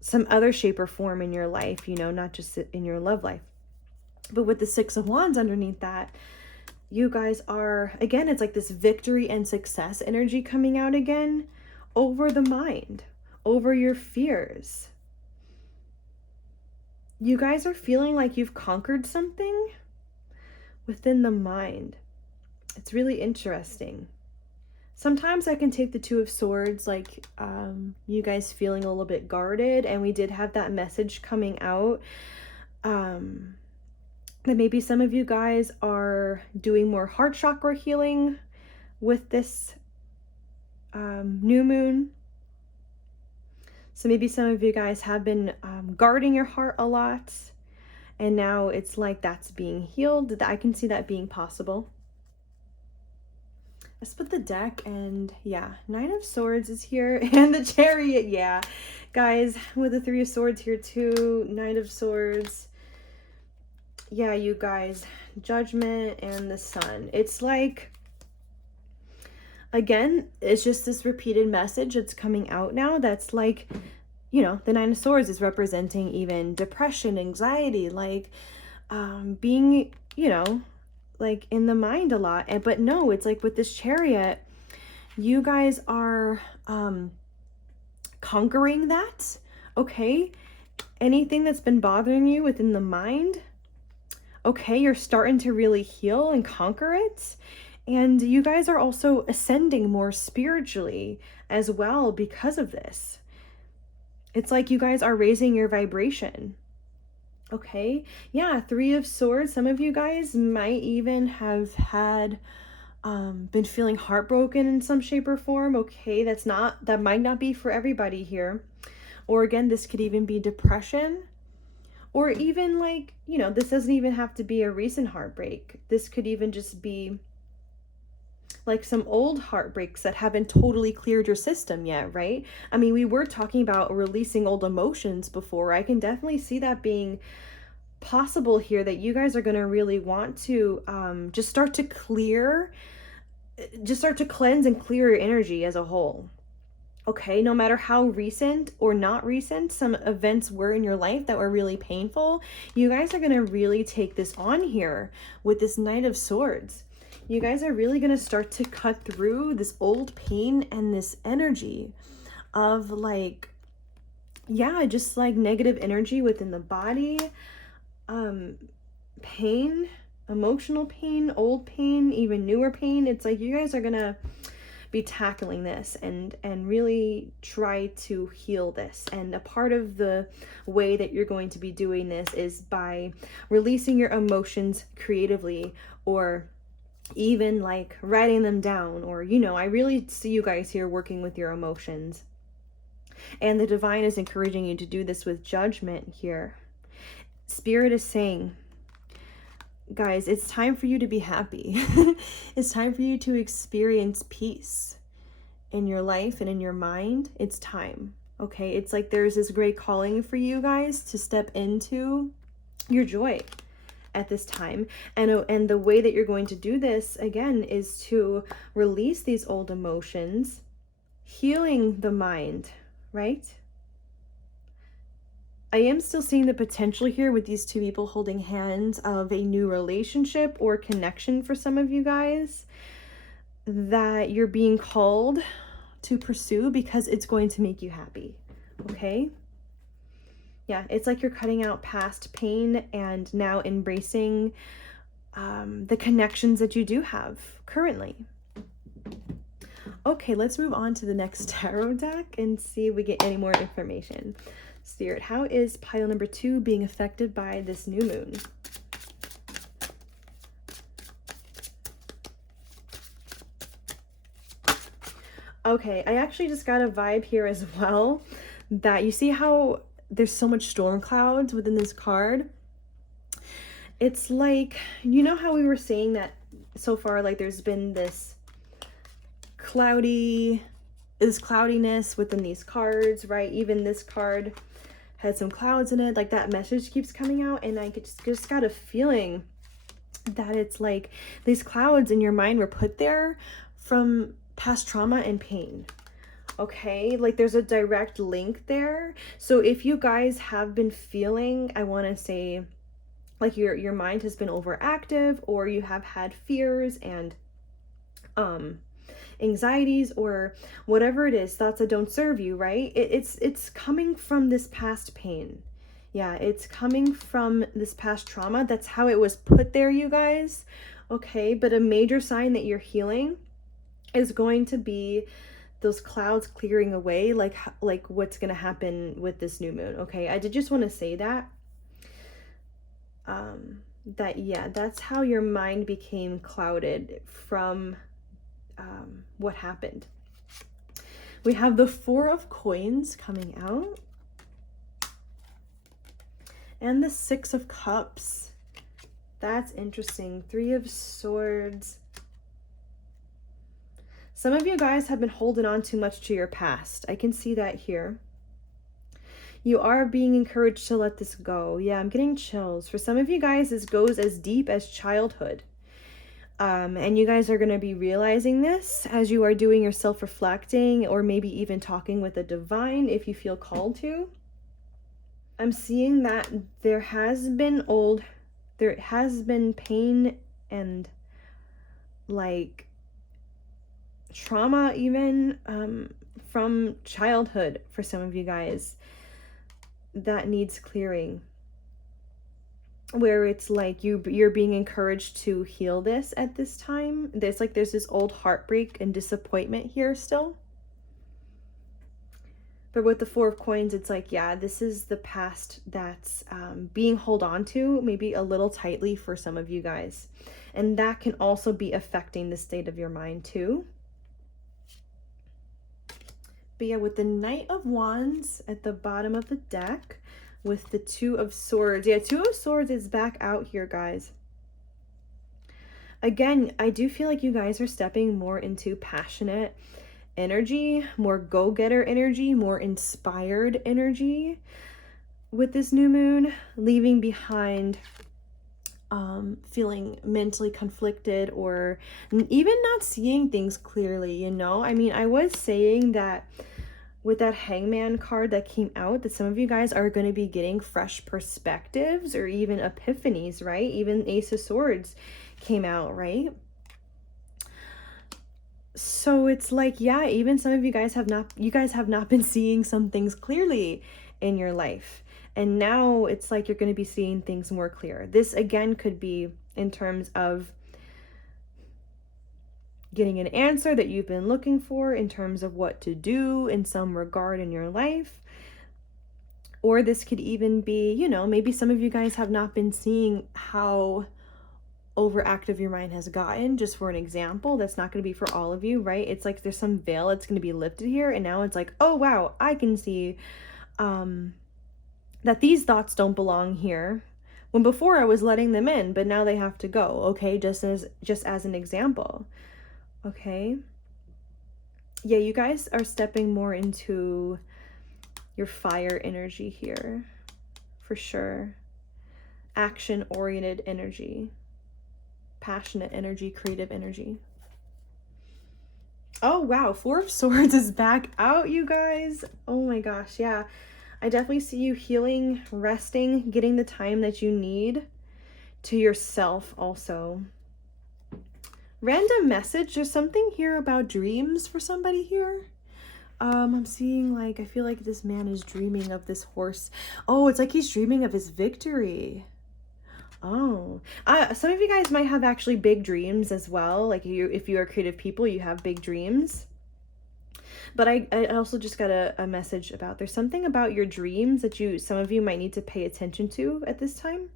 some other shape or form in your life, you know, not just in your love life. But with the 6 of Wands underneath that, you guys are, again, it's like this victory and success energy coming out again over the mind, over your fears. You guys are feeling like you've conquered something within the mind. It's really interesting. Sometimes I can take the 2 of Swords, like you guys feeling a little bit guarded, and we did have that message coming out. That maybe some of you guys are doing more heart chakra healing with this new moon. So maybe some of you guys have been guarding your heart a lot, and now it's like that's being healed. I can see that being possible. I split the deck, and yeah, 9 of Swords is here, and the Chariot. Yeah, guys, with the 3 of Swords here too, 9 of Swords. Yeah, you guys, Judgment and the Sun. It's like, again, it's just this repeated message that's coming out now that's like, you know, the 9 of Swords is representing even depression, anxiety, like being, you know, like in the mind a lot. But no, it's like with this Chariot, you guys are conquering that, okay? Anything that's been bothering you within the mind, okay, you're starting to really heal and conquer it. And you guys are also ascending more spiritually as well because of this. It's like you guys are raising your vibration. Okay, yeah, 3 of Swords. Some of you guys might even have had been feeling heartbroken in some shape or form. Okay, that might not be for everybody here. Or again, this could even be depression. Or even like, you know, this doesn't even have to be a recent heartbreak. This could even just be like some old heartbreaks that haven't totally cleared your system yet, right? I mean, we were talking about releasing old emotions before. I can definitely see that being possible here, that you guys are going to really want to just start to cleanse and clear your energy as a whole. Okay, no matter how recent or not recent some events were in your life that were really painful, you guys are going to really take this on here with this Knight of Swords. You guys are really going to start to cut through this old pain and this energy of like, yeah, just like negative energy within the body, pain, emotional pain, old pain, even newer pain. It's like you guys are going to be tackling this and really try to heal this. And a part of the way that you're going to be doing this is by releasing your emotions creatively, or even like writing them down, or, you know, I really see you guys here working with your emotions. And the divine is encouraging you to do this with Judgment here. Spirit is saying, guys, it's time for you to be happy. It's time for you to experience peace in your life and in your mind. It's time. Okay, it's like there's this great calling for you guys to step into your joy at this time. And the way that you're going to do this, again, is to release these old emotions, healing the mind, right? I am still seeing the potential here with these two people holding hands of a new relationship or connection for some of you guys that you're being called to pursue because it's going to make you happy, okay? Yeah, it's like you're cutting out past pain and now embracing the connections that you do have currently. Okay, let's move on to the next tarot deck and see if we get any more information. Spirit, how is pile number 2 being affected by this new moon? Okay, I actually just got a vibe here as well that you see how there's so much storm clouds within this card. It's like, you know how we were saying that so far, like there's been this cloudiness within these cards, right? Even this card had some clouds in it, like that message keeps coming out, and I just got a feeling that it's like these clouds in your mind were put there from past trauma and pain. Okay, like there's a direct link there. So if you guys have been feeling, I want to say, like your mind has been overactive, or you have had fears and anxieties or whatever it is, thoughts that don't serve you, right? It's coming from this past pain. Yeah, it's coming from this past trauma. That's how it was put there, you guys. Okay, but a major sign that you're healing is going to be those clouds clearing away, like what's going to happen with this new moon. Okay, I did just want to say that yeah, that's how your mind became clouded from what happened. We have the 4 of Coins coming out and the 6 of Cups. That's interesting. 3 of Swords. Some of you guys have been holding on too much to your past. I can see that here. You are being encouraged to let this go. Yeah, I'm getting chills. For some of you guys, this goes as deep as childhood. And you guys are going to be realizing this as you are doing your self-reflecting, or maybe even talking with the divine if you feel called to. I'm seeing that there has been pain and like trauma even from childhood for some of you guys that needs clearing, where it's like you're being encouraged to heal this at this time. There's this old heartbreak and disappointment here still. But with the 4 of Coins, it's like, yeah, this is the past that's being held on to maybe a little tightly for some of you guys. And that can also be affecting the state of your mind too. But yeah, with the Knight of Wands at the bottom of the deck, with the 2 of Swords. Yeah, 2 of Swords is back out here, guys. Again, I do feel like you guys are stepping more into passionate energy, more go-getter energy, more inspired energy with this new moon, leaving behind feeling mentally conflicted or even not seeing things clearly, you know? I mean, I was saying that with that Hangman card that came out, that some of you guys are going to be getting fresh perspectives or even epiphanies, right? Even Ace of Swords came out, right? So it's like, yeah, even some of you guys have not been seeing some things clearly in your life. And now it's like you're going to be seeing things more clear. This again could be in terms of getting an answer that you've been looking for in terms of what to do in some regard in your life. Or this could even be, you know, maybe some of you guys have not been seeing how overactive your mind has gotten, just for an example. That's not going to be for all of you, right? It's like there's some veil that's going to be lifted here, and now it's like, oh wow, I can see that these thoughts don't belong here. when before I was letting them in, but now they have to go, okay? Just as an example, okay? Yeah, you guys are stepping more into your fire energy here, for sure. Action-oriented energy, passionate energy, creative energy. Oh, wow. Four of Swords is back out, you guys. Oh my gosh, yeah. I definitely see you healing, resting, getting the time that you need to yourself also. Random message. There's something here about dreams for somebody here. I'm seeing, like, I feel like this man is dreaming of this horse. Oh, it's like he's dreaming of his victory. Oh, some of you guys might have actually big dreams as well. Like if you are creative people, you have big dreams. But I also just got a message about there's something about your dreams that some of you might need to pay attention to at this time.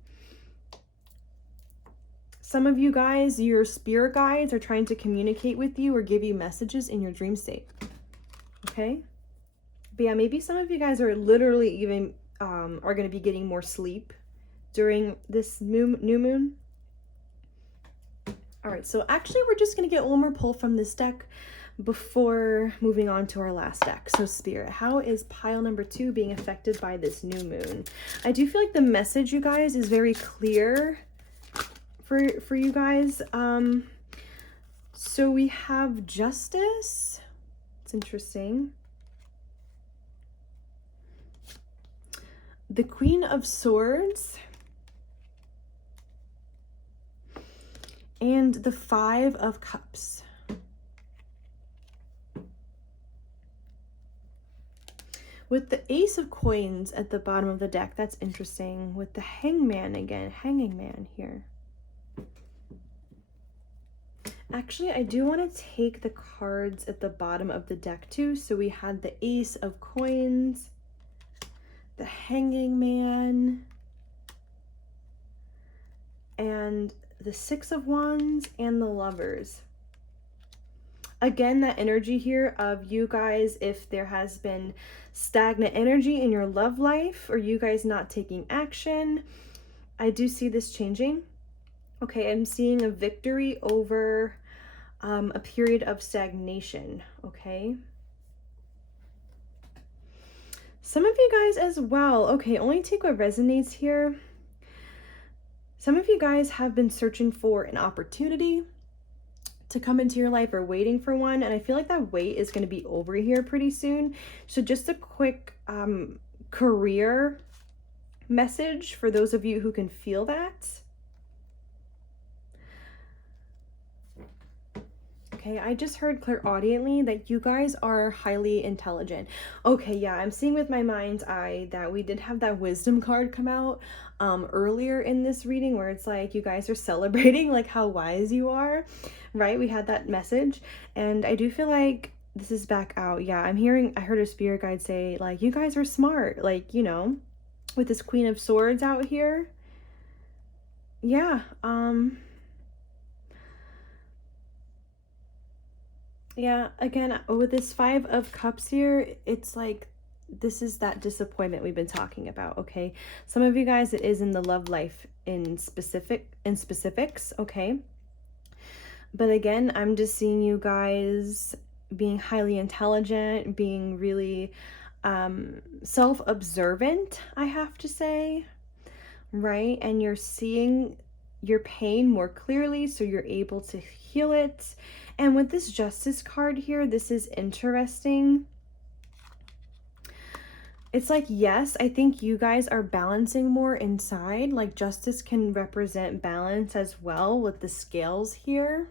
Some of you guys, your spirit guides are trying to communicate with you or give you messages in your dream state. Okay? But yeah, maybe some of you guys are literally even are going to be getting more sleep during this new moon. All right, so actually we're just going to get one more pull from this deck before moving on to our last deck. So Spirit, how is pile number 2 being affected by this new moon? I do feel like the message, you guys, is very clear for you guys. So we have Justice. It's interesting. The Queen of Swords. And the Five of Cups. With the Ace of Coins at the bottom of the deck, that's interesting. With the Hangman again, Hanging Man here. Actually, I do want to take the cards at the bottom of the deck too. So we had the Ace of Coins, the Hanging Man, and the Six of Wands, and the Lovers. Again, that energy here of you guys, if there has been stagnant energy in your love life or you guys not taking action, I do see this changing. Okay, I'm seeing a victory over a period of stagnation, okay? Some of you guys as well, okay, only take what resonates here. Some of you guys have been searching for an opportunity to come into your life or waiting for one, and I feel like that wait is going to be over here pretty soon. So just a quick career message for those of you who can feel that. Okay, I just heard clairaudiently that you guys are highly intelligent. Okay, yeah, I'm seeing with my mind's eye that we did have that wisdom card come out earlier in this reading where it's like you guys are celebrating like how wise you are, right? We had that message, and I do feel like this is back out. Yeah, I heard a spirit guide say like you guys are smart, like, you know, with this Queen of Swords out here. Yeah, yeah, again, with this Five of Cups here, it's like this is that disappointment we've been talking about, okay? Some of you guys, it is in the love life in specifics, okay? But again, I'm just seeing you guys being highly intelligent, being really self-observant, I have to say, right? And you're seeing your pain more clearly, so you're able to heal it. And with this Justice card here, this is interesting. It's like, yes, I think you guys are balancing more inside. Like Justice can represent balance as well with the scales here.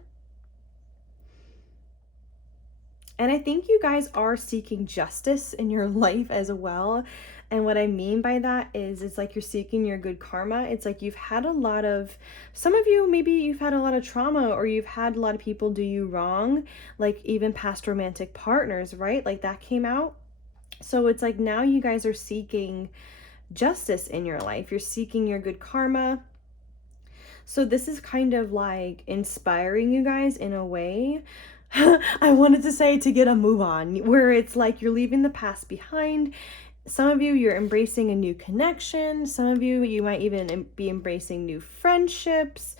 And I think you guys are seeking justice in your life as well. And what I mean by that is it's like you're seeking your good karma. It's like you've had a lot of, some of you, maybe you've had a lot of trauma or you've had a lot of people do you wrong, like even past romantic partners, right? Like that came out. So it's like now you guys are seeking justice in your life. You're seeking your good karma. So this is kind of like inspiring you guys in a way. I wanted to say to get a move on, where it's like you're leaving the past behind Some of you, you're embracing a new connection. Some of you, you might even be embracing new friendships,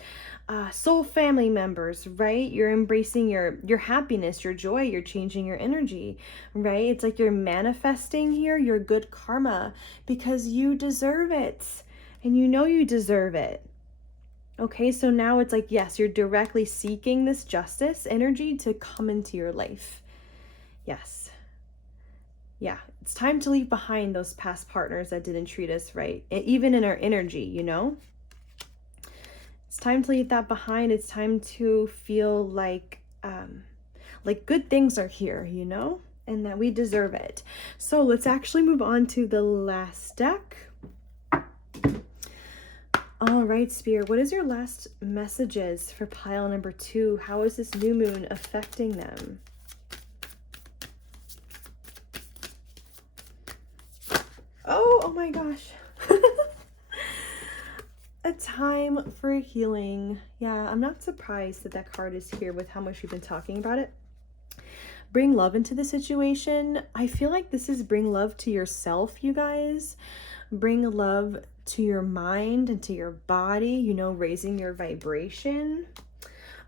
soul family members, right? You're embracing your happiness, your joy, you're changing your energy, right? It's like you're manifesting here your good karma because you deserve it and you know you deserve it. Okay, so now it's like, yes, you're directly seeking this justice energy to come into your life. Yes. Yeah, it's time to leave behind those past partners that didn't treat us right, even in our energy, you know? It's time to leave that behind. It's time to feel like good things are here, you know? And that we deserve it. So let's actually move on to the last deck. All right, Spirit, what is your last messages for pile number 2? How is this new moon affecting them? Oh my gosh. A time for healing. Yeah, I'm not surprised that that card is here with how much we've been talking about it. Bring love into the situation. I feel like this is bring love to yourself, you guys. Bring love to your mind and to your body, you know, raising your vibration.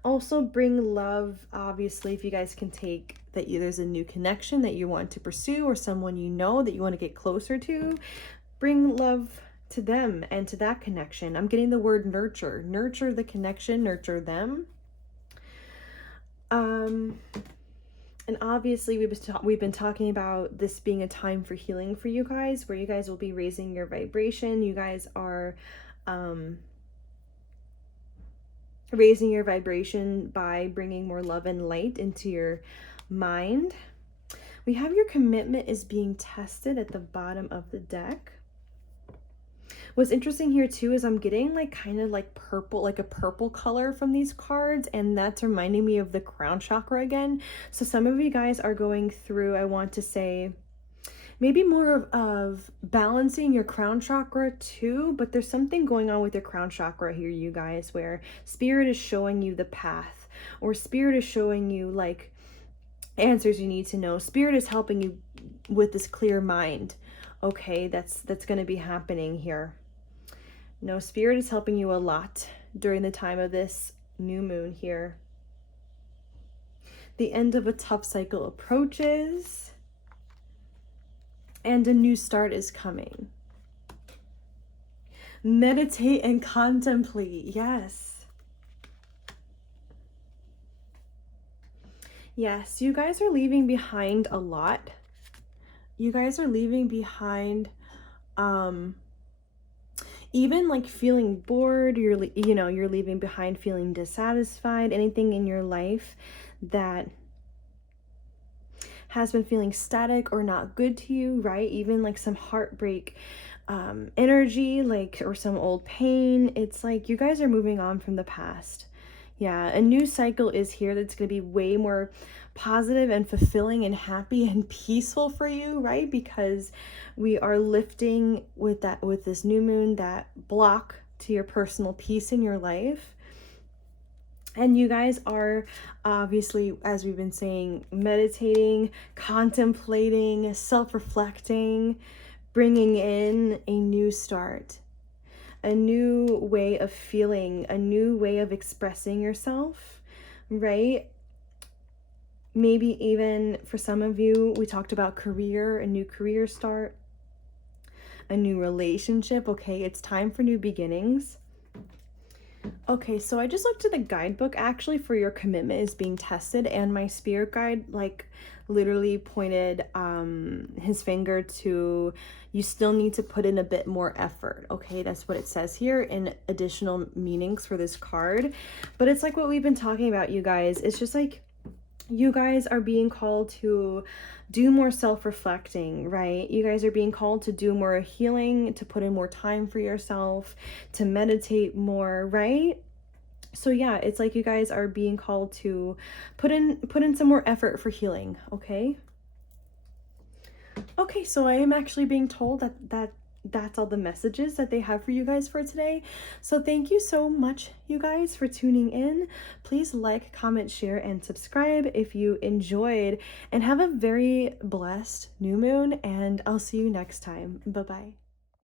Also bring love, obviously, if you guys can take that there's a new connection that you want to pursue or someone you know that you want to get closer to. Bring love to them and to that connection. I'm getting the word nurture. Nurture the connection, nurture them. And obviously we've been talking about this being a time for healing for you guys, where you guys will be raising your vibration. You guys are raising your vibration by bringing more love and light into your mind. We have your commitment is being tested at the bottom of the deck. What's interesting here too is I'm getting like kind of like purple, like a purple color from these cards, and that's reminding me of the crown chakra again. So some of you guys are going through, I want to say, maybe more of balancing your crown chakra too, but there's something going on with your crown chakra here, you guys, where Spirit is showing you the path, or Spirit is showing you like answers you need to know. Spirit is helping you with this clear mind. Okay, that's going to be happening here. No, Spirit is helping you a lot during the time of this new moon here. The end of a tough cycle approaches, and a new start is coming. Meditate and contemplate. Yes. Yes, you guys are leaving behind a lot. You guys are leaving behind even like feeling bored. You're leaving behind feeling dissatisfied, anything in your life that has been feeling static or not good to you, right? Even like some heartbreak energy, like, or some old pain. It's like you guys are moving on from the past. Yeah, a new cycle is here that's going to be way more positive and fulfilling and happy and peaceful for you, right? Because we are lifting with this new moon that block to your personal peace in your life. And you guys are obviously, as we've been saying, meditating, contemplating, self-reflecting, bringing in a new start, a new way of feeling, a new way of expressing yourself, right? Maybe even for some of you, we talked about career, a new career start, a new relationship. Okay, it's time for new beginnings. Okay, so I just looked at the guidebook actually for your commitment is being tested, and my spirit guide like literally pointed his finger to you still need to put in a bit more effort. Okay, that's what it says here in additional meanings for this card. But it's like what we've been talking about, you guys. It's just like you guys are being called to do more self-reflecting, right? You guys are being called to do more healing, to put in more time for yourself, to meditate more, right? So yeah, it's like you guys are being called to put in some more effort for healing, okay? Okay, so I am actually being told that that's all the messages that they have for you guys for today. So thank you so much, you guys, for tuning in. Please like, comment, share, and subscribe if you enjoyed, and have a very blessed new moon, and I'll see you next time. Bye-bye.